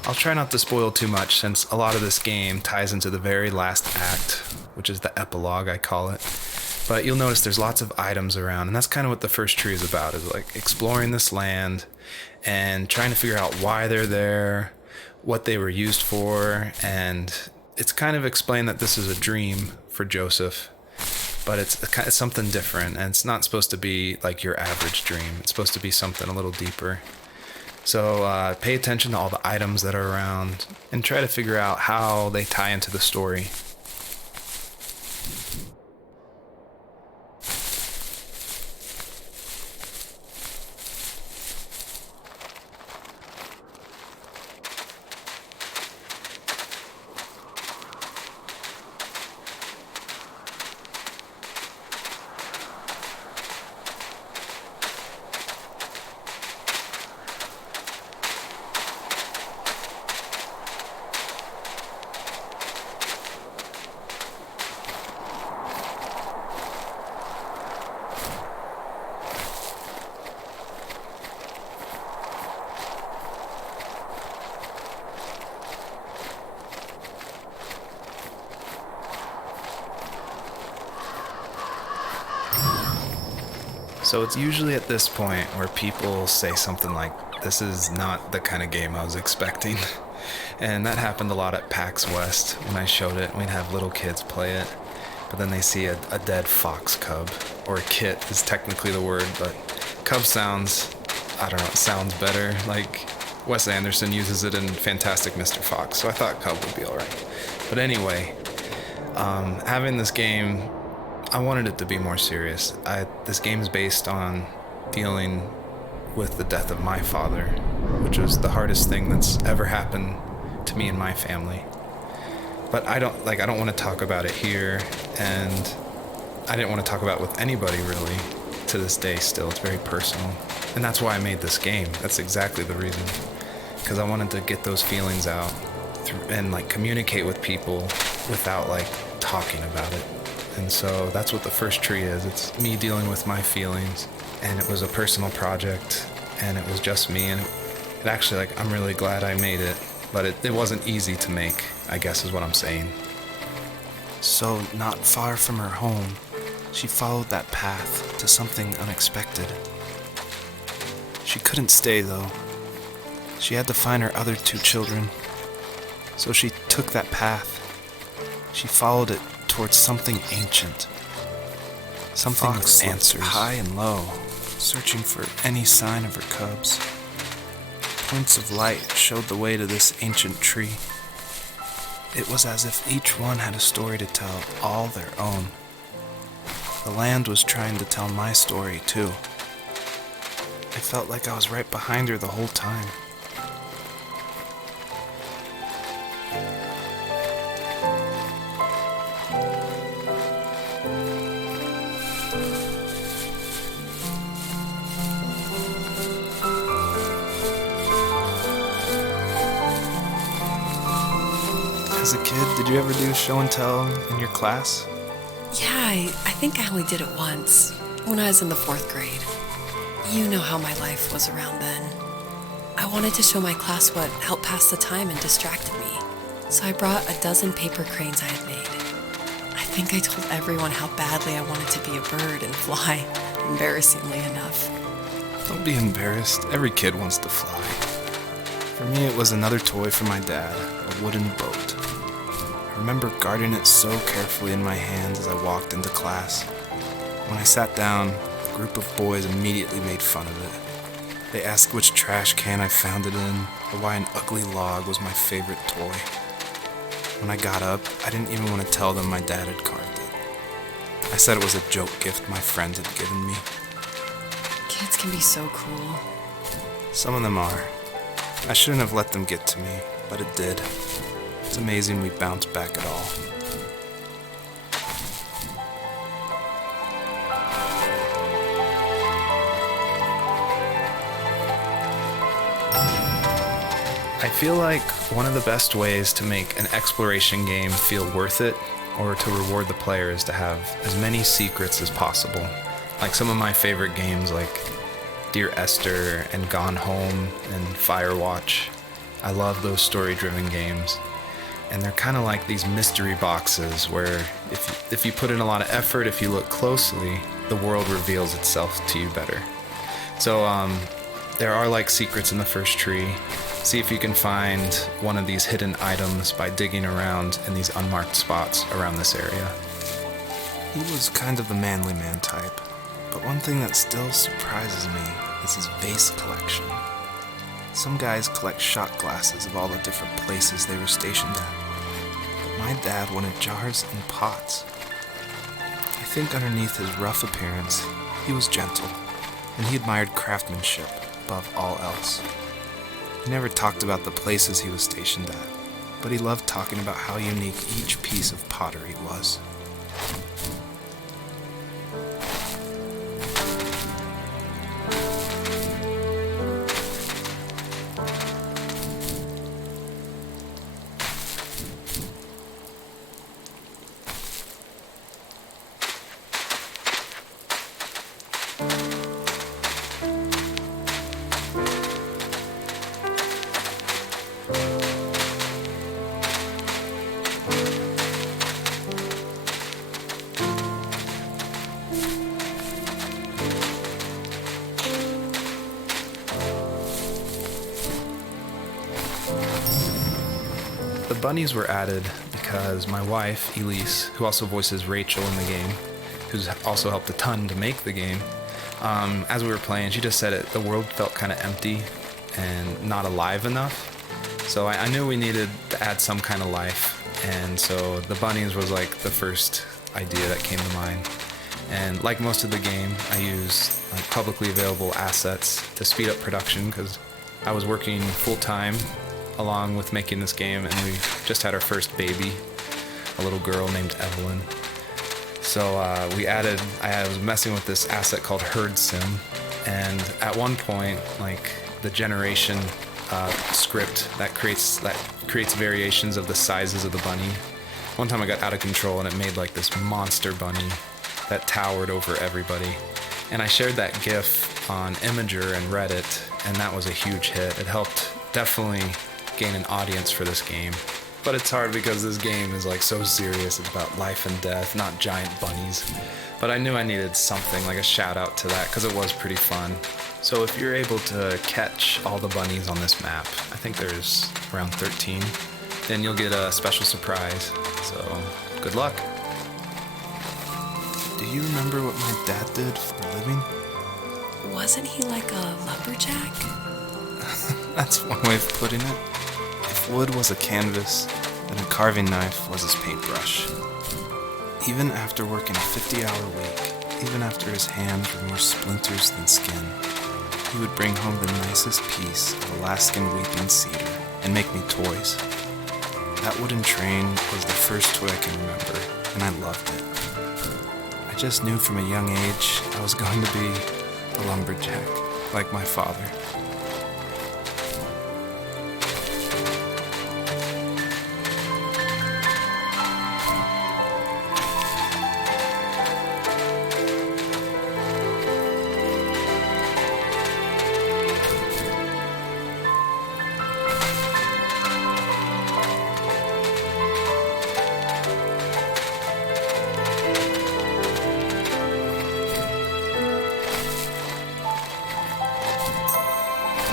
I'll try not to spoil too much since a lot of this game ties into the very last act, which is the epilogue, I call it. But you'll notice there's lots of items around, and that's kind of what the first tree is about, is like exploring this land and trying to figure out why they're there, what they were used for, and it's kind of explained that this is a dream for Joseph, but it's something different, and it's not supposed to be like your average dream. It's supposed to be something a little deeper. So pay attention to all the items that are around and try to figure out how they tie into the story. So it's usually at this point where people say something like, this is not the kind of game I was expecting. And that happened a lot at PAX West when I showed it. We'd have little kids play it, but then they see a dead fox cub, or a kit is technically the word, but cub sounds, I don't know, it sounds better. Like Wes Anderson uses it in Fantastic Mr. Fox, so I thought cub would be alright. But anyway, having this game, I wanted it to be more serious. This game is based on dealing with the death of my father, which was the hardest thing that's ever happened to me and my family. But I don't want to talk about it here, and I didn't want to talk about it with anybody really to this day still. It's very personal. And that's why I made this game. That's exactly the reason. Because I wanted to get those feelings out and like communicate with people without like talking about it. And so that's what the first tree is. It's me dealing with my feelings, and it was a personal project, and it was just me, and it actually, like, I'm really glad I made it, but it wasn't easy to make, I guess is what I'm saying. So, not far from her home, she followed that path to something unexpected. She couldn't stay, though. She had to find her other 2 children. So she took that path. She followed it towards something ancient. Something with answers high and low, searching for any sign of her cubs. Points of light showed the way to this ancient tree. It was as if each one had a story to tell, all their own. The land was trying to tell my story, too. I felt like I was right behind her the whole time. As a kid, did you ever do show and tell in your class? Yeah, I think I only did it once, when I was in the 4th grade. You know how my life was around then. I wanted to show my class what helped pass the time and distracted me, so I brought a dozen paper cranes I had made. I think I told everyone how badly I wanted to be a bird and fly, embarrassingly enough. Don't be embarrassed. Every kid wants to fly. For me, it was another toy from my dad, a wooden boat. I remember guarding it so carefully in my hands as I walked into class. When I sat down, a group of boys immediately made fun of it. They asked which trash can I found it in, or why an ugly log was my favorite toy. When I got up, I didn't even want to tell them my dad had carved it. I said it was a joke gift my friend had given me. Kids can be so cruel. Some of them are. I shouldn't have let them get to me, but it did. It's amazing we bounced back at all. I feel like one of the best ways to make an exploration game feel worth it, or to reward the player, is to have as many secrets as possible. Like some of my favorite games like Dear Esther and Gone Home and Firewatch. I love those story-driven games. And they're kind of like these mystery boxes where if you put in a lot of effort, if you look closely, the world reveals itself to you better. So there are like secrets in the first tree. See if you can find one of these hidden items by digging around in these unmarked spots around this area. He was kind of the manly man type, but one thing that still surprises me is his vase collection. Some guys collect shot glasses of all the different places they were stationed at, but my dad wanted jars and pots. I think underneath his rough appearance, he was gentle, and he admired craftsmanship above all else. He never talked about the places he was stationed at, but he loved talking about how unique each piece of pottery was. The bunnies were added because my wife, Elise, who also voices Rachel in the game, who's also helped a ton to make the game, as we were playing, she just said the world felt kind of empty and not alive enough. So I knew we needed to add some kind of life, and so the bunnies was like the first idea that came to mind. And like most of the game, I used like publicly available assets to speed up production because I was working full-time along with making this game, and we just had our first baby, a little girl named Evelyn. So I was messing with this asset called Herd Sim, and at one point, like the generation script that creates variations of the sizes of the bunny. One time I got out of control and it made like this monster bunny that towered over everybody. And I shared that GIF on Imager and Reddit, and that was a huge hit. It helped definitely gain an audience for this game. But it's hard because this game is like so serious. It's about life and death, not giant bunnies. But I knew I needed something, like a shout out to that, because it was pretty fun. So if you're able to catch all the bunnies on this map, I think there's around 13, then you'll get a special surprise. So good luck. Do you remember what my dad did for a living? Wasn't he like a lumberjack? That's one way of putting it. If wood was a canvas, then a carving knife was his paintbrush. Even after working a 50-hour week, even after his hands were more splinters than skin, he would bring home the nicest piece of Alaskan weeping cedar and make me toys. That wooden train was the first toy I can remember, and I loved it. I just knew from a young age I was going to be a lumberjack, like my father.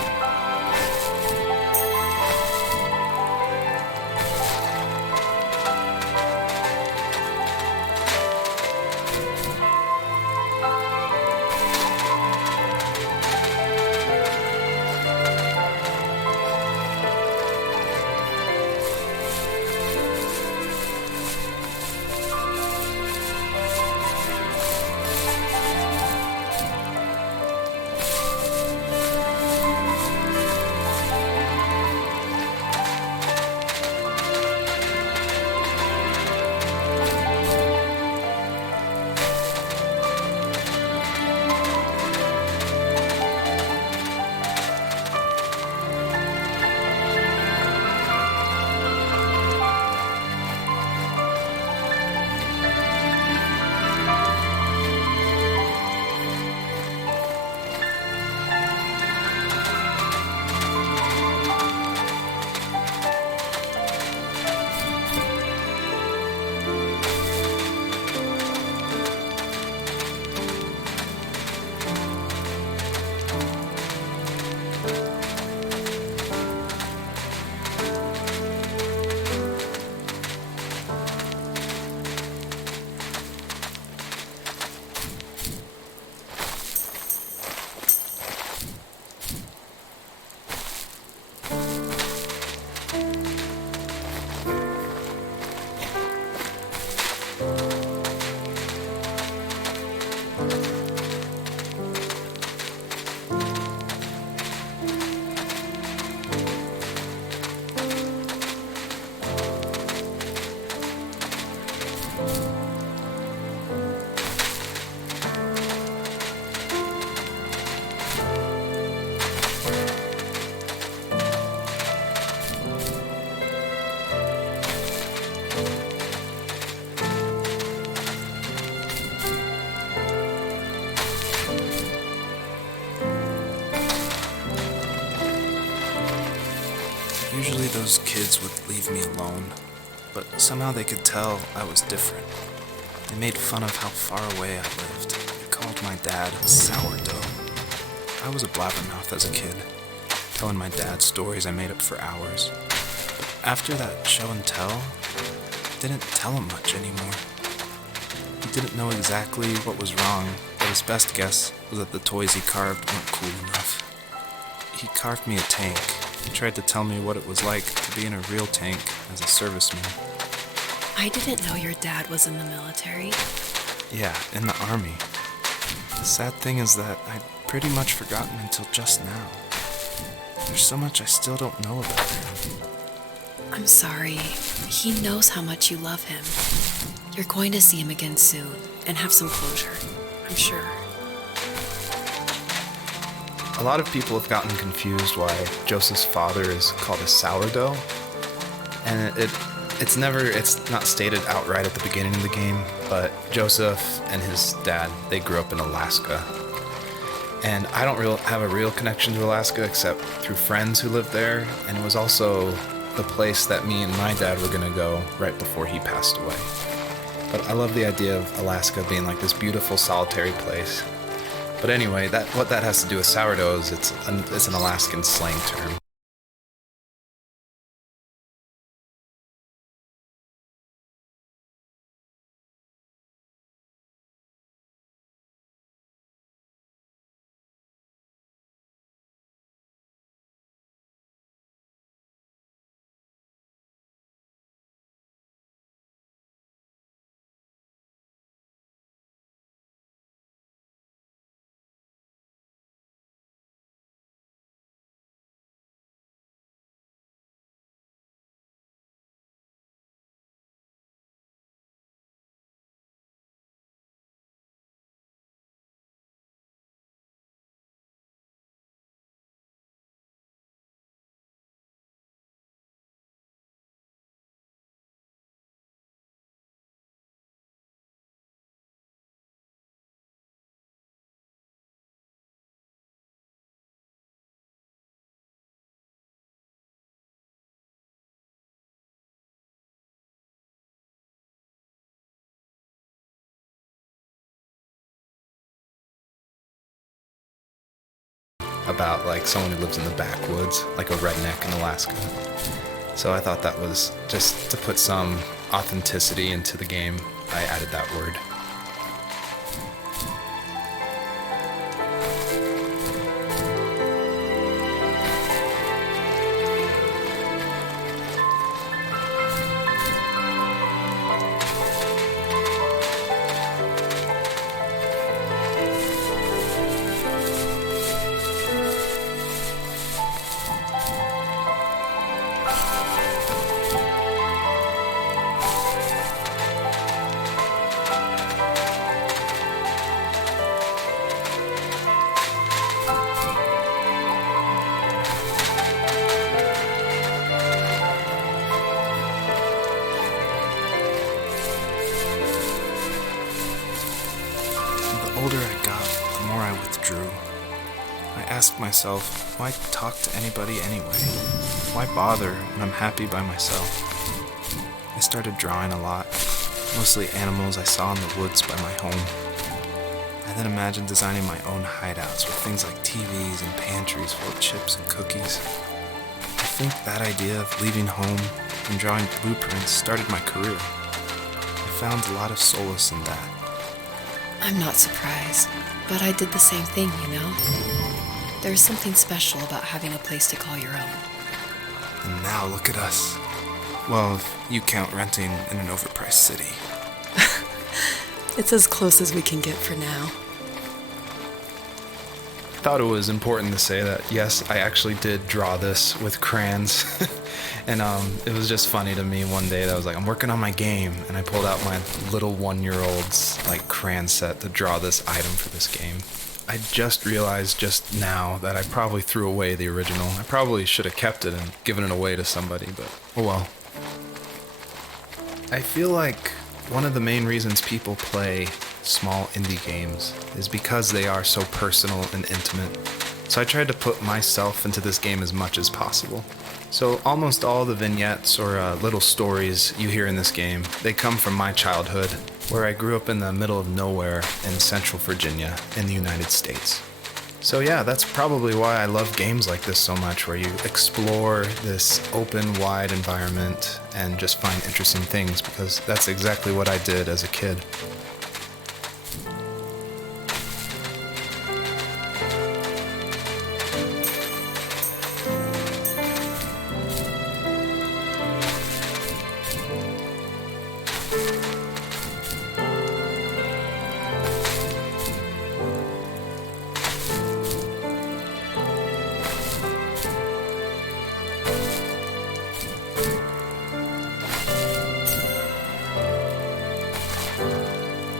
Usually those kids would leave me alone, but somehow they could tell I was different. They made fun of how far away I lived. They called my dad sourdough. I was a blabbermouth as a kid, telling my dad stories I made up for hours. But after that show and tell, I didn't tell him much anymore. He didn't know exactly what was wrong, but his best guess was that the toys he carved weren't cool enough. He carved me a tank. He tried to tell me what it was like to be in a real tank as a serviceman. I didn't know your dad was in the military. Yeah, in the army. The sad thing is that I'd pretty much forgotten until just now. There's so much I still don't know about him. I'm sorry. He knows how much you love him. You're going to see him again soon and have some closure, I'm sure. A lot of people have gotten confused why Joseph's father is called a sourdough, and it's not stated outright at the beginning of the game, but Joseph and his dad, they grew up in Alaska. And I don't have a real connection to Alaska except through friends who lived there, and it was also the place that me and my dad were gonna go right before he passed away. But I love the idea of Alaska being like this beautiful solitary place. But anyway, what that has to do with sourdough is it's an Alaskan slang term. About like someone who lives in the backwoods, like a redneck in Alaska. So I thought that was just to put some authenticity into the game. I added that word. The older I got, the more I withdrew. I asked myself, why talk to anybody anyway? Why bother when I'm happy by myself? I started drawing a lot, mostly animals I saw in the woods by my home. I then imagined designing my own hideouts with things like TVs and pantries full of chips and cookies. I think that idea of leaving home and drawing blueprints started my career. I found a lot of solace in that. I'm not surprised, but I did the same thing, you know? There's something special about having a place to call your own. And now look at us. Well, if you count renting in an overpriced city. It's as close as we can get for now. I thought it was important to say that, yes, I actually did draw this with crayons. And it was just funny to me one day that I was like, I'm working on my game. And I pulled out my little 1-year-old's like crayon set to draw this item for this game. I just realized just now that I probably threw away the original. I probably should have kept it and given it away to somebody, but oh well. I feel like one of the main reasons people play small indie games is because they are so personal and intimate. So I tried to put myself into this game as much as possible. So almost all the vignettes or little stories you hear in this game, they come from my childhood, where I grew up in the middle of nowhere in Central Virginia in the United States. So yeah, that's probably why I love games like this so much, where you explore this open, wide environment and just find interesting things, because that's exactly what I did as a kid.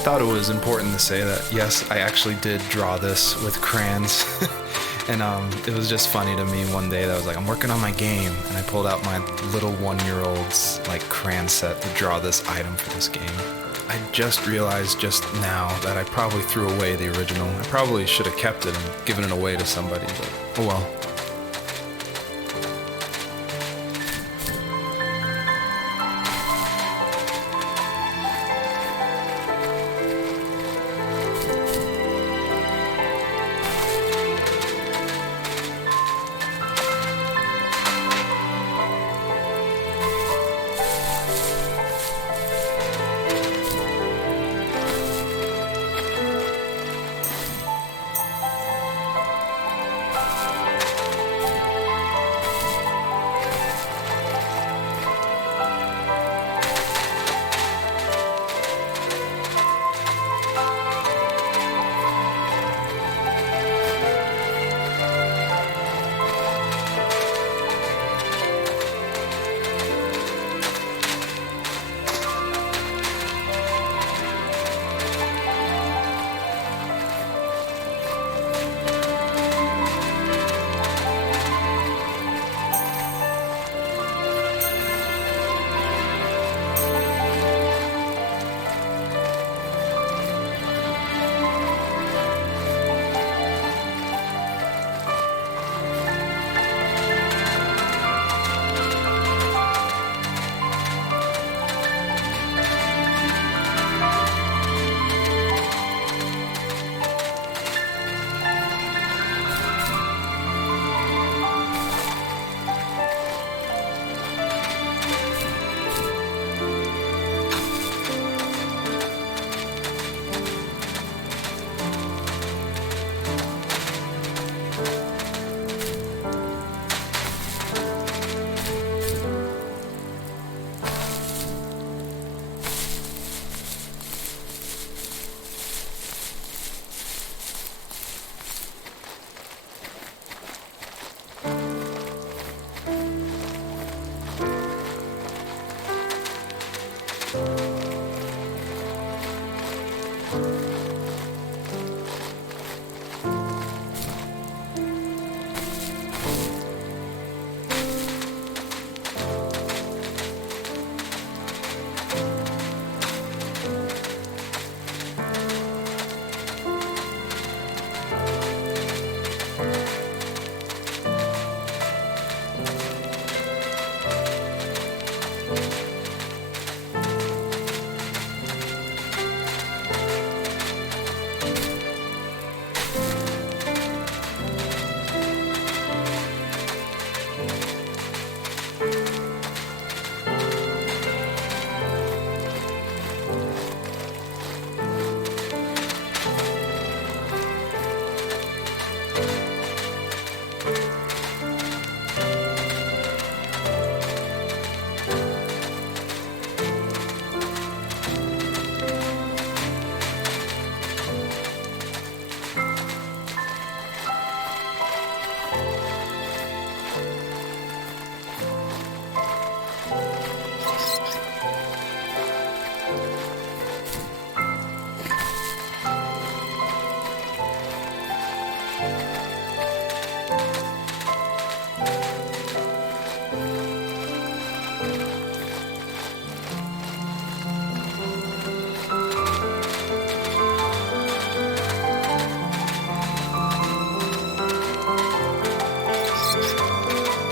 thought it was important to say that, yes, I actually did draw this with crayons. And it was just funny to me one day that I was like, I'm working on my game, and I pulled out my little 1-year-old's like crayon set to draw this item for this game. I just realized just now that I probably threw away the original. I probably should have kept it and given it away to somebody, but oh well.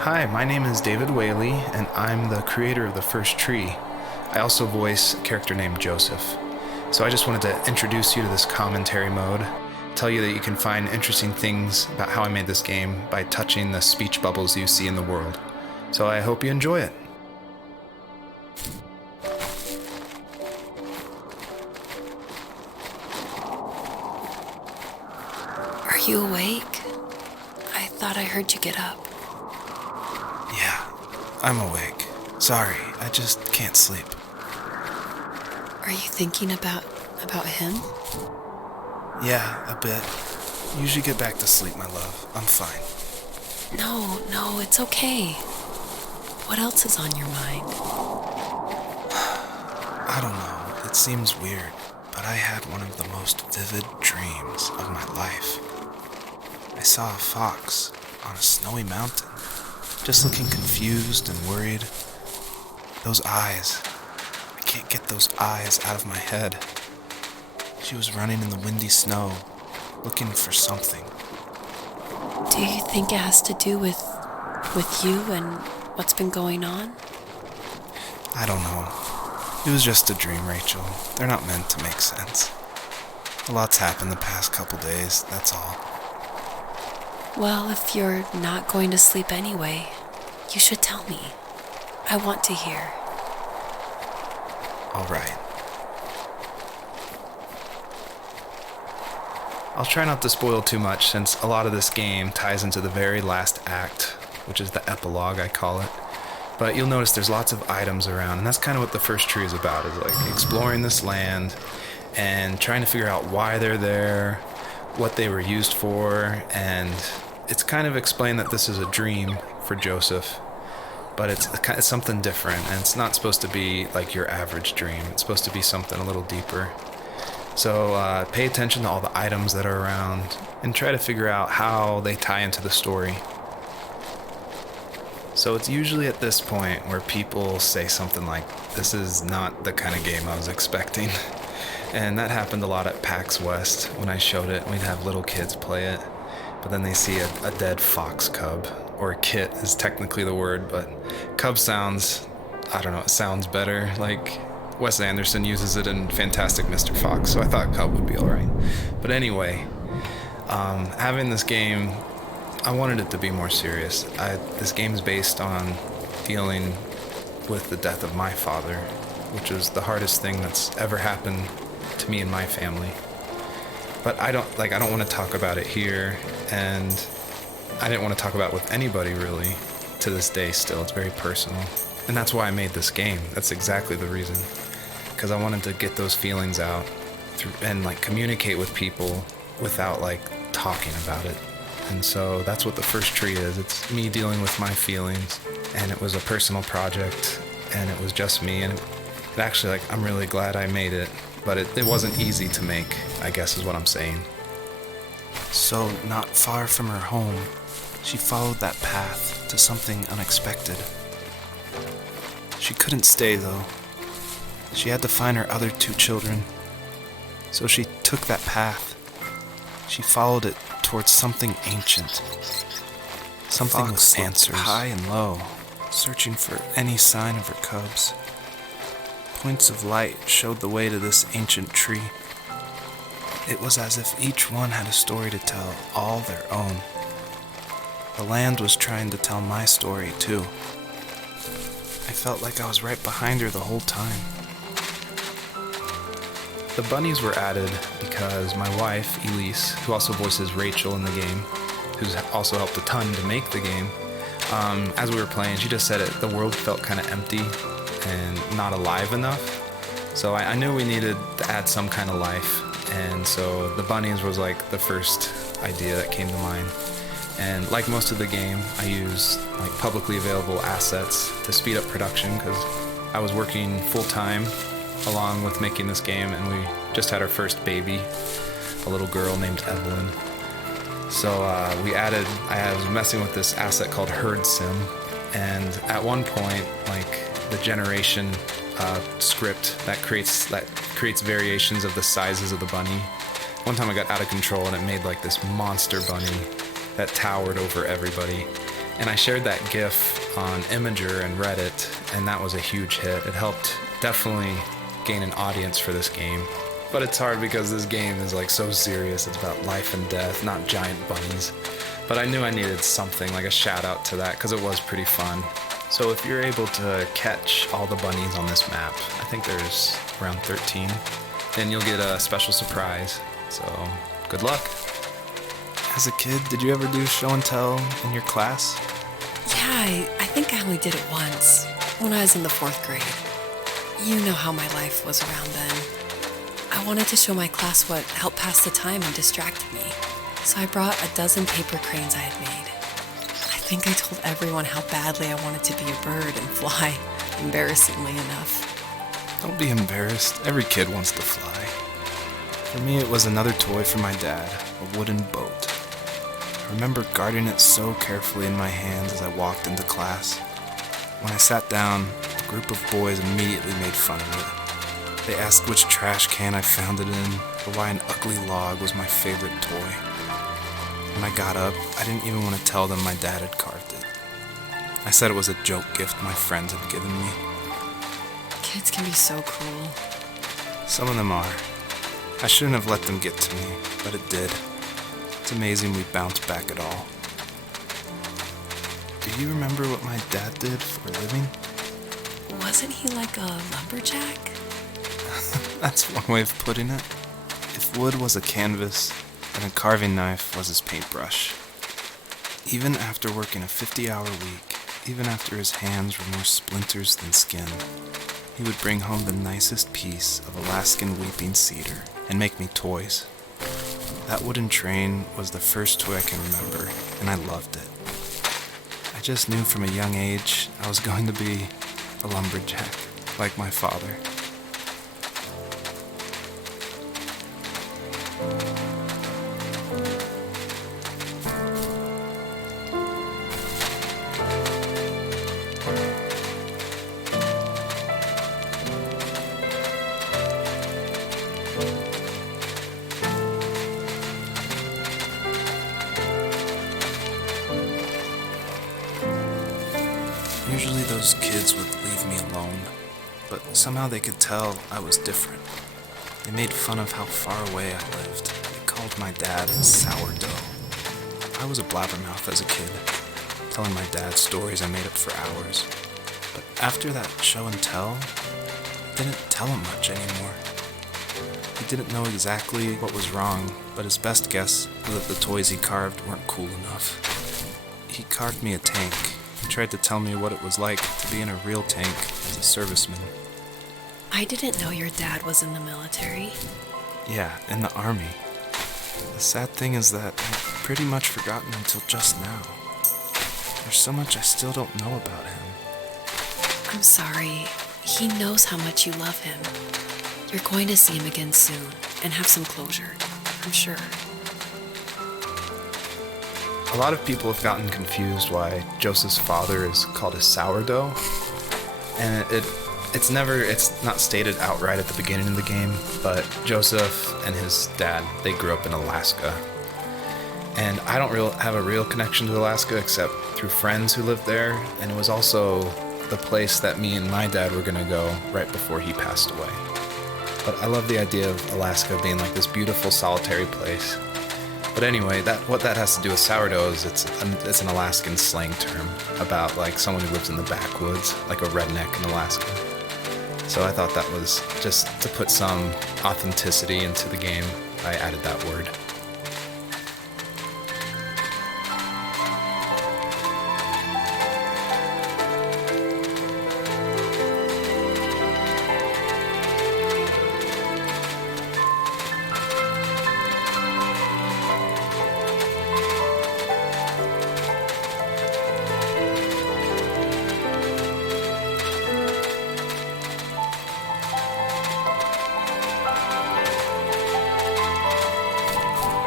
Hi, my name is David Whaley, and I'm the creator of the first tree. I also voice a character named Joseph. So I just wanted to introduce you to this commentary mode, tell you that you can find interesting things about how I made this game by touching the speech bubbles you see in the world. So I hope you enjoy it. Are you awake? I thought I heard you get up. Yeah, I'm awake. Sorry, I just can't sleep. Are you thinking about him? Yeah, a bit. Usually get back to sleep, my love. I'm fine. No, it's okay. What else is on your mind? I don't know. It seems weird, but I had one of the most vivid dreams of my life. I saw a fox on a snowy mountain, just looking confused and worried. Those eyes. I can't get those eyes out of my head. She was running in the windy snow, looking for something. Do you think it has to do with you and what's been going on? I don't know. It was just a dream, Rachel. They're not meant to make sense. A lot's happened the past couple days, that's all. Well, if you're not going to sleep anyway, you should tell me. I want to hear. All right. I'll try not to spoil too much since a lot of this game ties into the very last act, which is the epilogue, I call it. But you'll notice there's lots of items around, and that's kind of what the first tree is about, is like exploring this land and trying to figure out why they're there, what they were used for, and it's kind of explained that this is a dream for Joseph, but it's something different, and it's not supposed to be like your average dream. It's supposed to be something a little deeper. So pay attention to all the items that are around and try to figure out how they tie into the story. So it's usually at this point where people say something like, "This is not the kind of game I was expecting." And that happened a lot at PAX West when I showed it. We'd have little kids play it, but then they see a dead fox cub, or a kit is technically the word, but cub sounds, I don't know, it sounds better. Like Wes Anderson uses it in Fantastic Mr. Fox, so I thought cub would be alright. But anyway, having this game, I wanted it to be more serious. This game is based on dealing with the death of my father, which was the hardest thing that's ever happened to me and my family. But I don't want to talk about it here, and I didn't want to talk about it with anybody really to this day still. It's very personal. And that's why I made this game. That's exactly the reason. Because I wanted to get those feelings out and like communicate with people without like talking about it. And so that's what the first tree is. It's me dealing with my feelings, and it was a personal project, and it was just me, and it actually, like, I'm really glad I made it, but it wasn't easy to make, I guess is what I'm saying. So, not far from her home, she followed that path to something unexpected. She couldn't stay, though. She had to find her other 2 children. So she took that path. She followed it towards something ancient. Something with answers, high and low, searching for any sign of her cubs. Points of light showed the way to this ancient tree. It was as if each one had a story to tell, all their own. The land was trying to tell my story, too. I felt like I was right behind her the whole time. The bunnies were added because my wife, Elise, who also voices Rachel in the game, who's also helped a ton to make the game, as we were playing, she just said the world felt kind of empty and not alive enough. So I knew we needed to add some kind of life. And so the bunnies was like the first idea that came to mind. And like most of the game, I use like publicly available assets to speed up production because I was working full-time along with making this game, and we just had our first baby, a little girl named Evelyn. So I was messing with this asset called Herd Sim, and at one point, like the generation script that creates variations of the sizes of the bunny. One time I got out of control and it made like this monster bunny that towered over everybody. And I shared that GIF on Imager and Reddit, and that was a huge hit. It helped definitely gain an audience for this game. But it's hard because this game is like so serious. It's about life and death, not giant bunnies. But I knew I needed something, like a shout out to that, because it was pretty fun. So if you're able to catch all the bunnies on this map, I think there's around 13, then you'll get a special surprise. So good luck. As a kid, did you ever do show and tell in your class? Yeah, I think I only did it once, when I was in the 4th grade. You know how my life was around then. I wanted to show my class what helped pass the time and distract me. So I brought a dozen paper cranes I had made. I think I told everyone how badly I wanted to be a bird and fly, embarrassingly enough. Don't be embarrassed. Every kid wants to fly. For me, it was another toy from my dad, a wooden boat. I remember guarding it so carefully in my hands as I walked into class. When I sat down, a group of boys immediately made fun of it. They asked which trash can I found it in, or why an ugly log was my favorite toy. When I got up, I didn't even want to tell them my dad had carved it. I said it was a joke gift my friends had given me. Kids can be so cruel. Some of them are. I shouldn't have let them get to me, but it did. It's amazing we bounced back at all. Do you remember what my dad did for a living? Wasn't he like a lumberjack? That's one way of putting it. If wood was a canvas, then a carving knife was his paintbrush. Even after working a 50-hour week, even after his hands were more splinters than skin, he would bring home the nicest piece of Alaskan weeping cedar and make me toys. That wooden train was the first toy I can remember, and I loved it. I just knew from a young age I was going to be a lumberjack, like my father. Usually those kids would leave me alone, but somehow they could tell I was different. They made fun of how far away I lived. They called my dad sourdough. I was a blabbermouth as a kid, telling my dad stories I made up for hours. But after that show and tell, I didn't tell him much anymore. He didn't know exactly what was wrong, but his best guess was that the toys he carved weren't cool enough. He carved me a tank. He tried to tell me what it was like to be in a real tank as a serviceman. I didn't know your dad was in the military. Yeah, in the army. The sad thing is that I'd pretty much forgotten until just now. There's so much I still don't know about him. I'm sorry. He knows how much you love him. You're going to see him again soon and have some closure, I'm sure. A lot of people have gotten confused why Joseph's father is called a sourdough, and it's not stated outright at the beginning of the game, but Joseph and his dad, they grew up in Alaska. And I don't have a real connection to Alaska except through friends who lived there, and it was also the place that me and my dad were gonna go right before he passed away. But I love the idea of Alaska being like this beautiful solitary place. But anyway, what that has to do with sourdough is it's an Alaskan slang term about like someone who lives in the backwoods, like a redneck in Alaska. So I thought that was just to put some authenticity into the game. I added that word.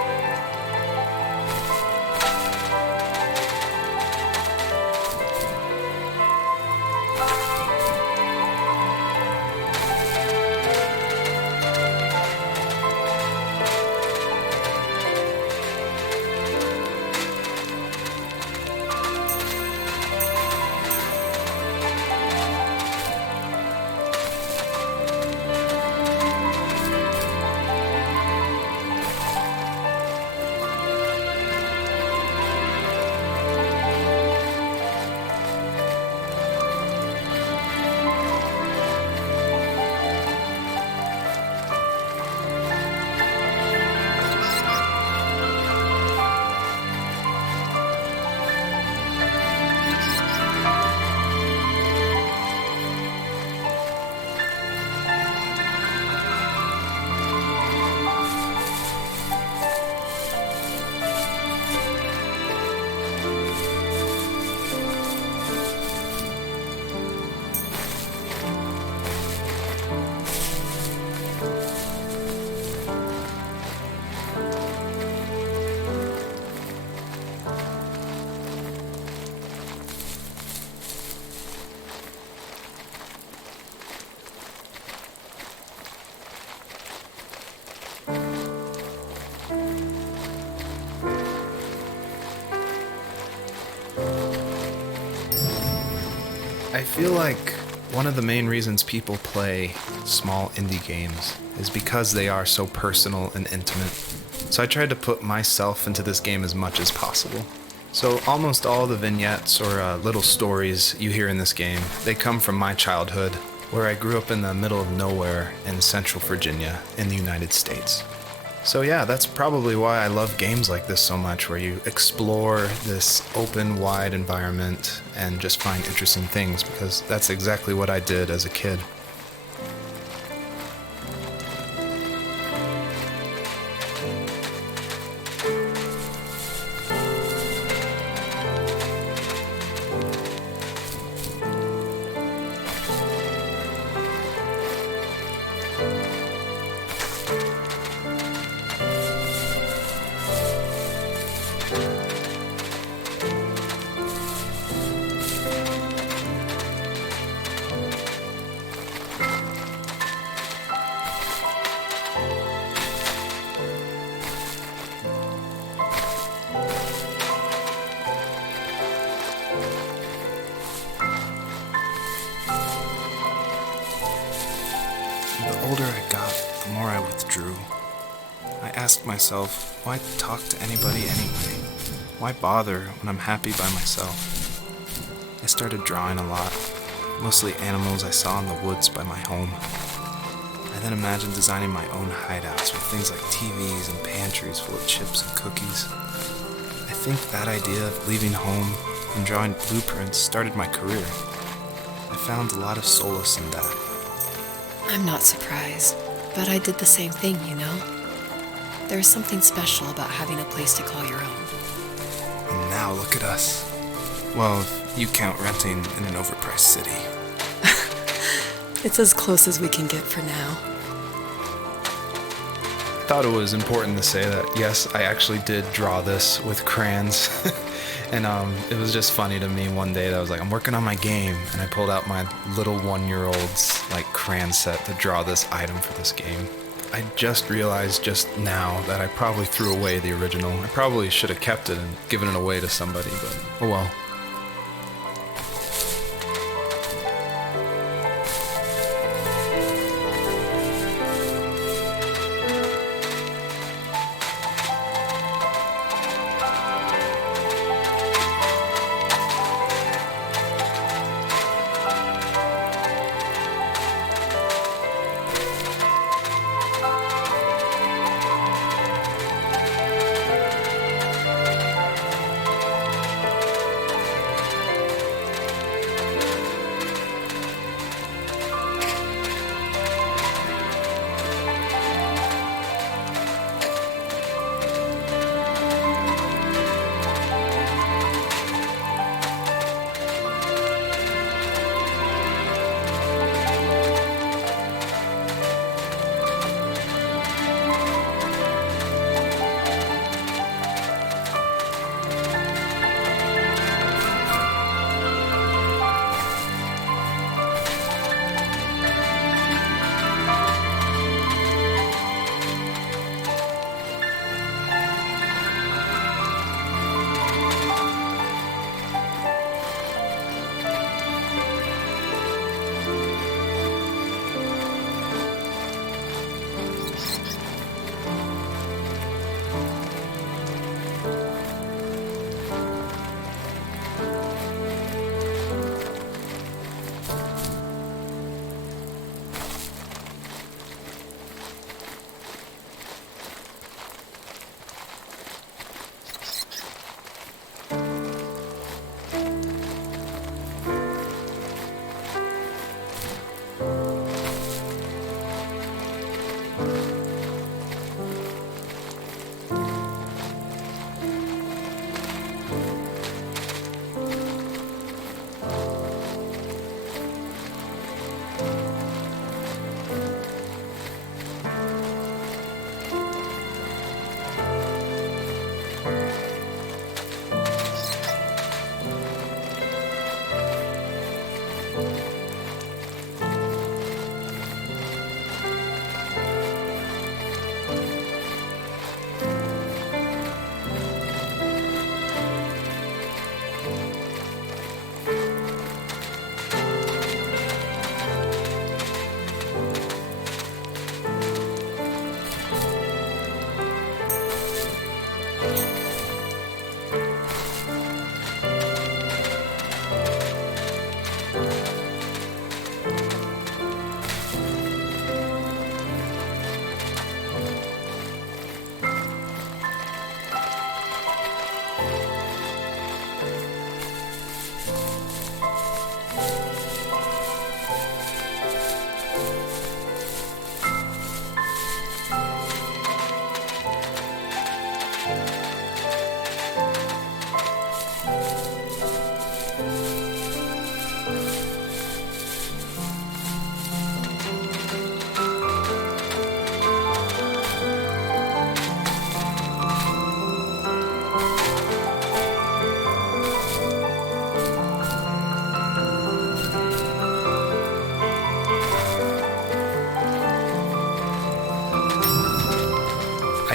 I feel like one of the main reasons people play small indie games is because they are so personal and intimate. So I tried to put myself into this game as much as possible. So almost all the vignettes or little stories you hear in this game, they come from my childhood, where I grew up in the middle of nowhere in Central Virginia in the United States. So yeah, that's probably why I love games like this so much, where you explore this open, wide environment and just find interesting things, because that's exactly what I did as a kid. The older I got, the more I withdrew. I asked myself, why talk to anybody anyway? Why bother when I'm happy by myself? I started drawing a lot, mostly animals I saw in the woods by my home. I then imagined designing my own hideouts with things like TVs and pantries full of chips and cookies. I think that idea of leaving home and drawing blueprints started my career. I found a lot of solace in that. I'm not surprised, but I did the same thing, you know? There's something special about having a place to call your own. And now look at us. Well, if you count renting in an overpriced city. It's as close as we can get for now. I thought it was important to say that, yes, I actually did draw this with crayons. And it was just funny to me one day that I was like, I'm working on my game, and I pulled out my little 1-year-old's like crayon set to draw this item for this game. I just realized just now that I probably threw away the original. I probably should have kept it and given it away to somebody, but oh well.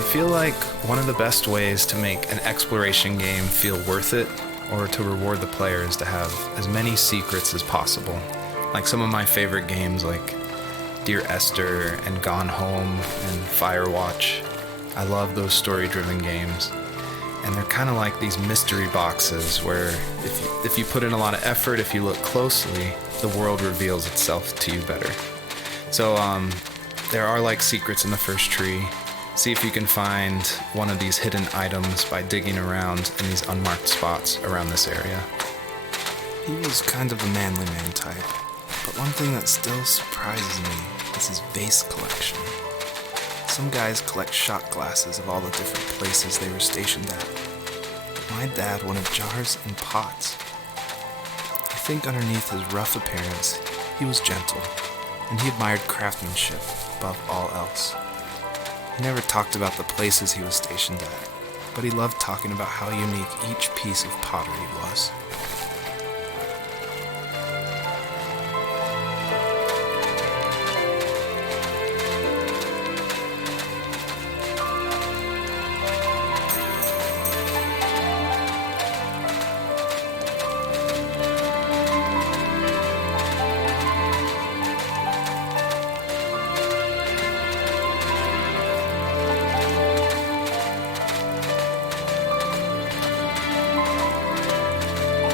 feel like one of the best ways to make an exploration game feel worth it or to reward the player is to have as many secrets as possible. Like some of my favorite games like Dear Esther and Gone Home and Firewatch. I love those story-driven games. And they're kind of like these mystery boxes where if you put in a lot of effort, if you look closely, the world reveals itself to you better. So there are like secrets in the first tree. See if you can find one of these hidden items by digging around in these unmarked spots around this area. He was kind of a manly man type, but one thing that still surprises me is his vase collection. Some guys collect shot glasses of all the different places they were stationed at, but my dad wanted jars and pots. I think underneath his rough appearance, he was gentle, and he admired craftsmanship above all else. He never talked about the places he was stationed at, but he loved talking about how unique each piece of pottery was.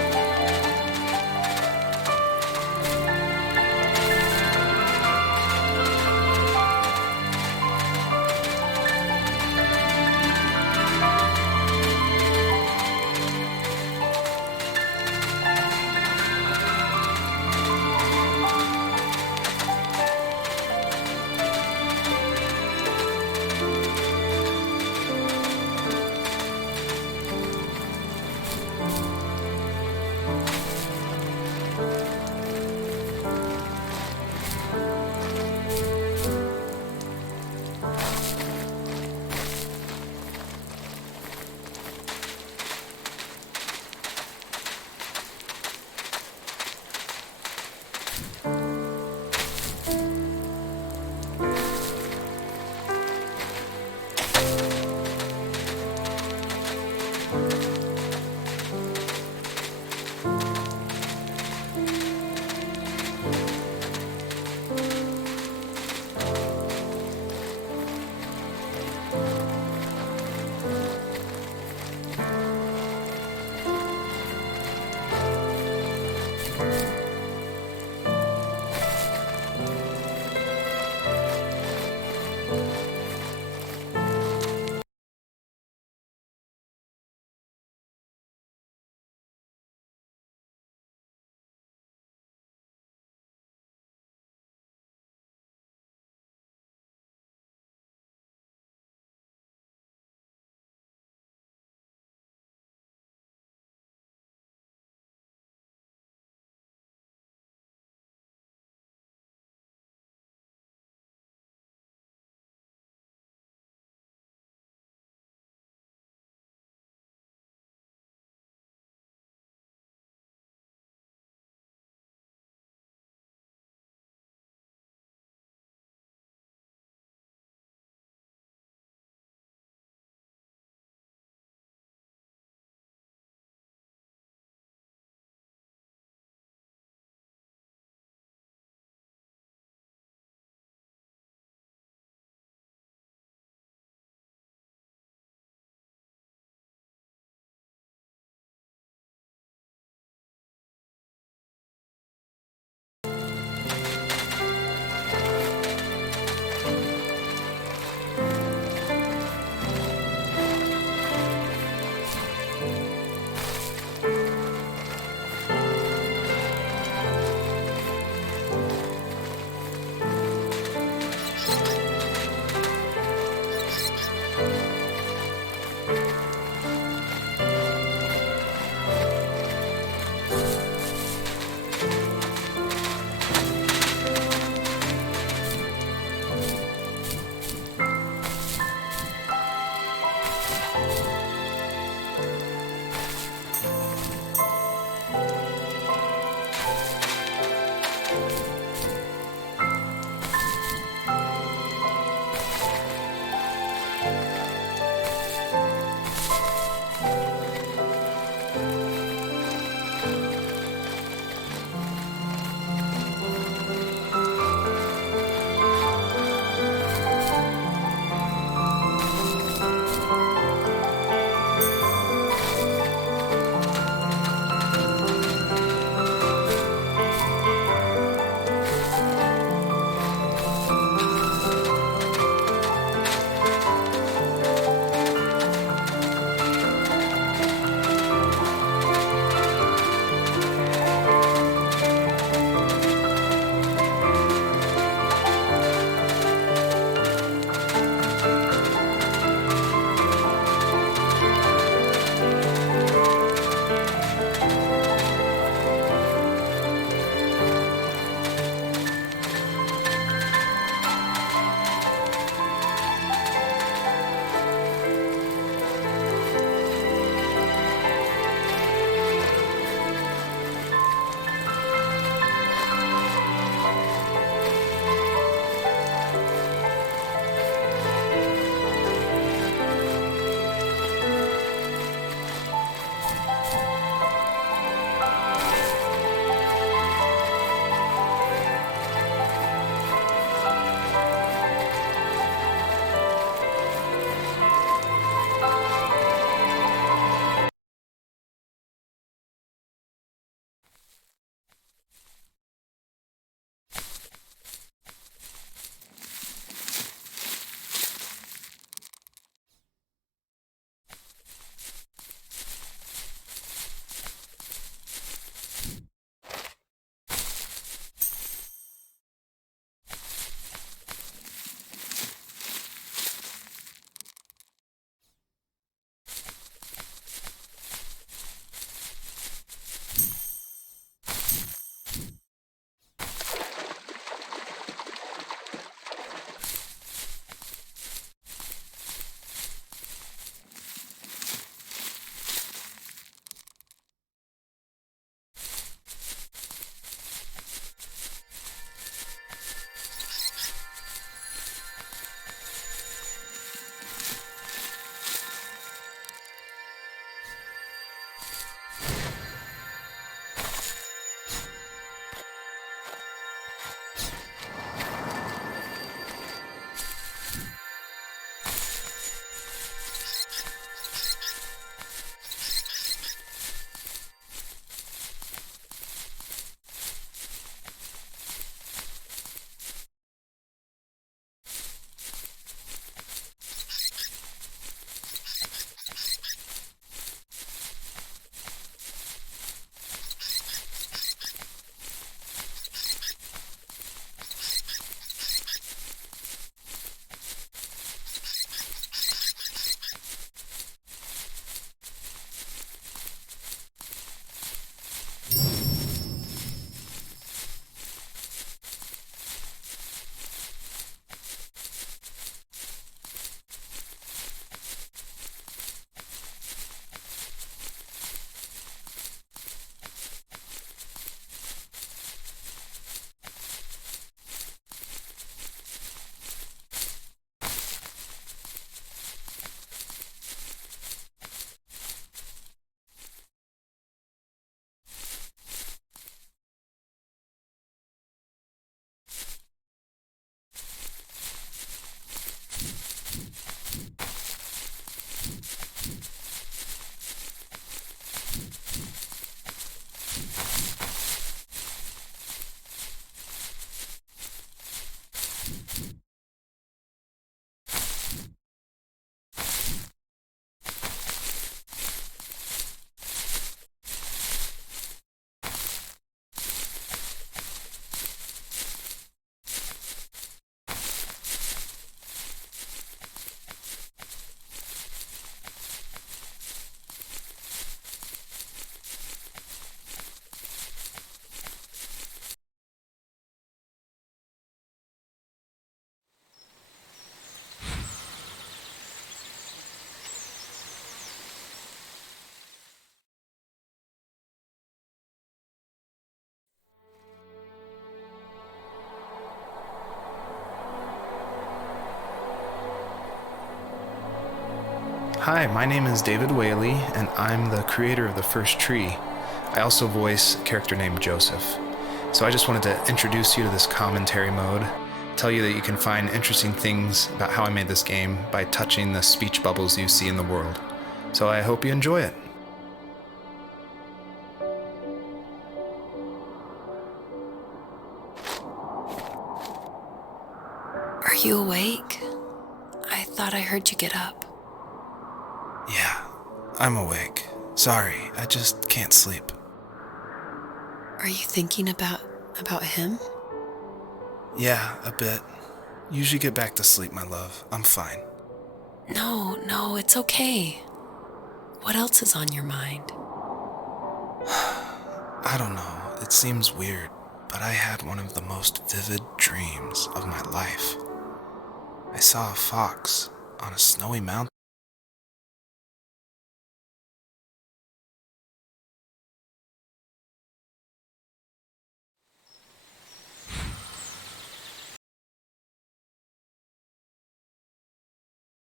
Hi, my name is David Whaley, and I'm the creator of the first tree. I also voice a character named Joseph. So I just wanted to introduce you to this commentary mode, tell you that you can find interesting things about how I made this game by touching the speech bubbles you see in the world. So I hope you enjoy it. Are you awake? I thought I heard you get up. Yeah, I'm awake. Sorry, I just can't sleep. Are you thinking about him? Yeah, a bit. Usually get back to sleep, my love. I'm fine. No, it's okay. What else is on your mind? I don't know, it seems weird, but I had one of the most vivid dreams of my life. I saw a fox on a snowy mountain.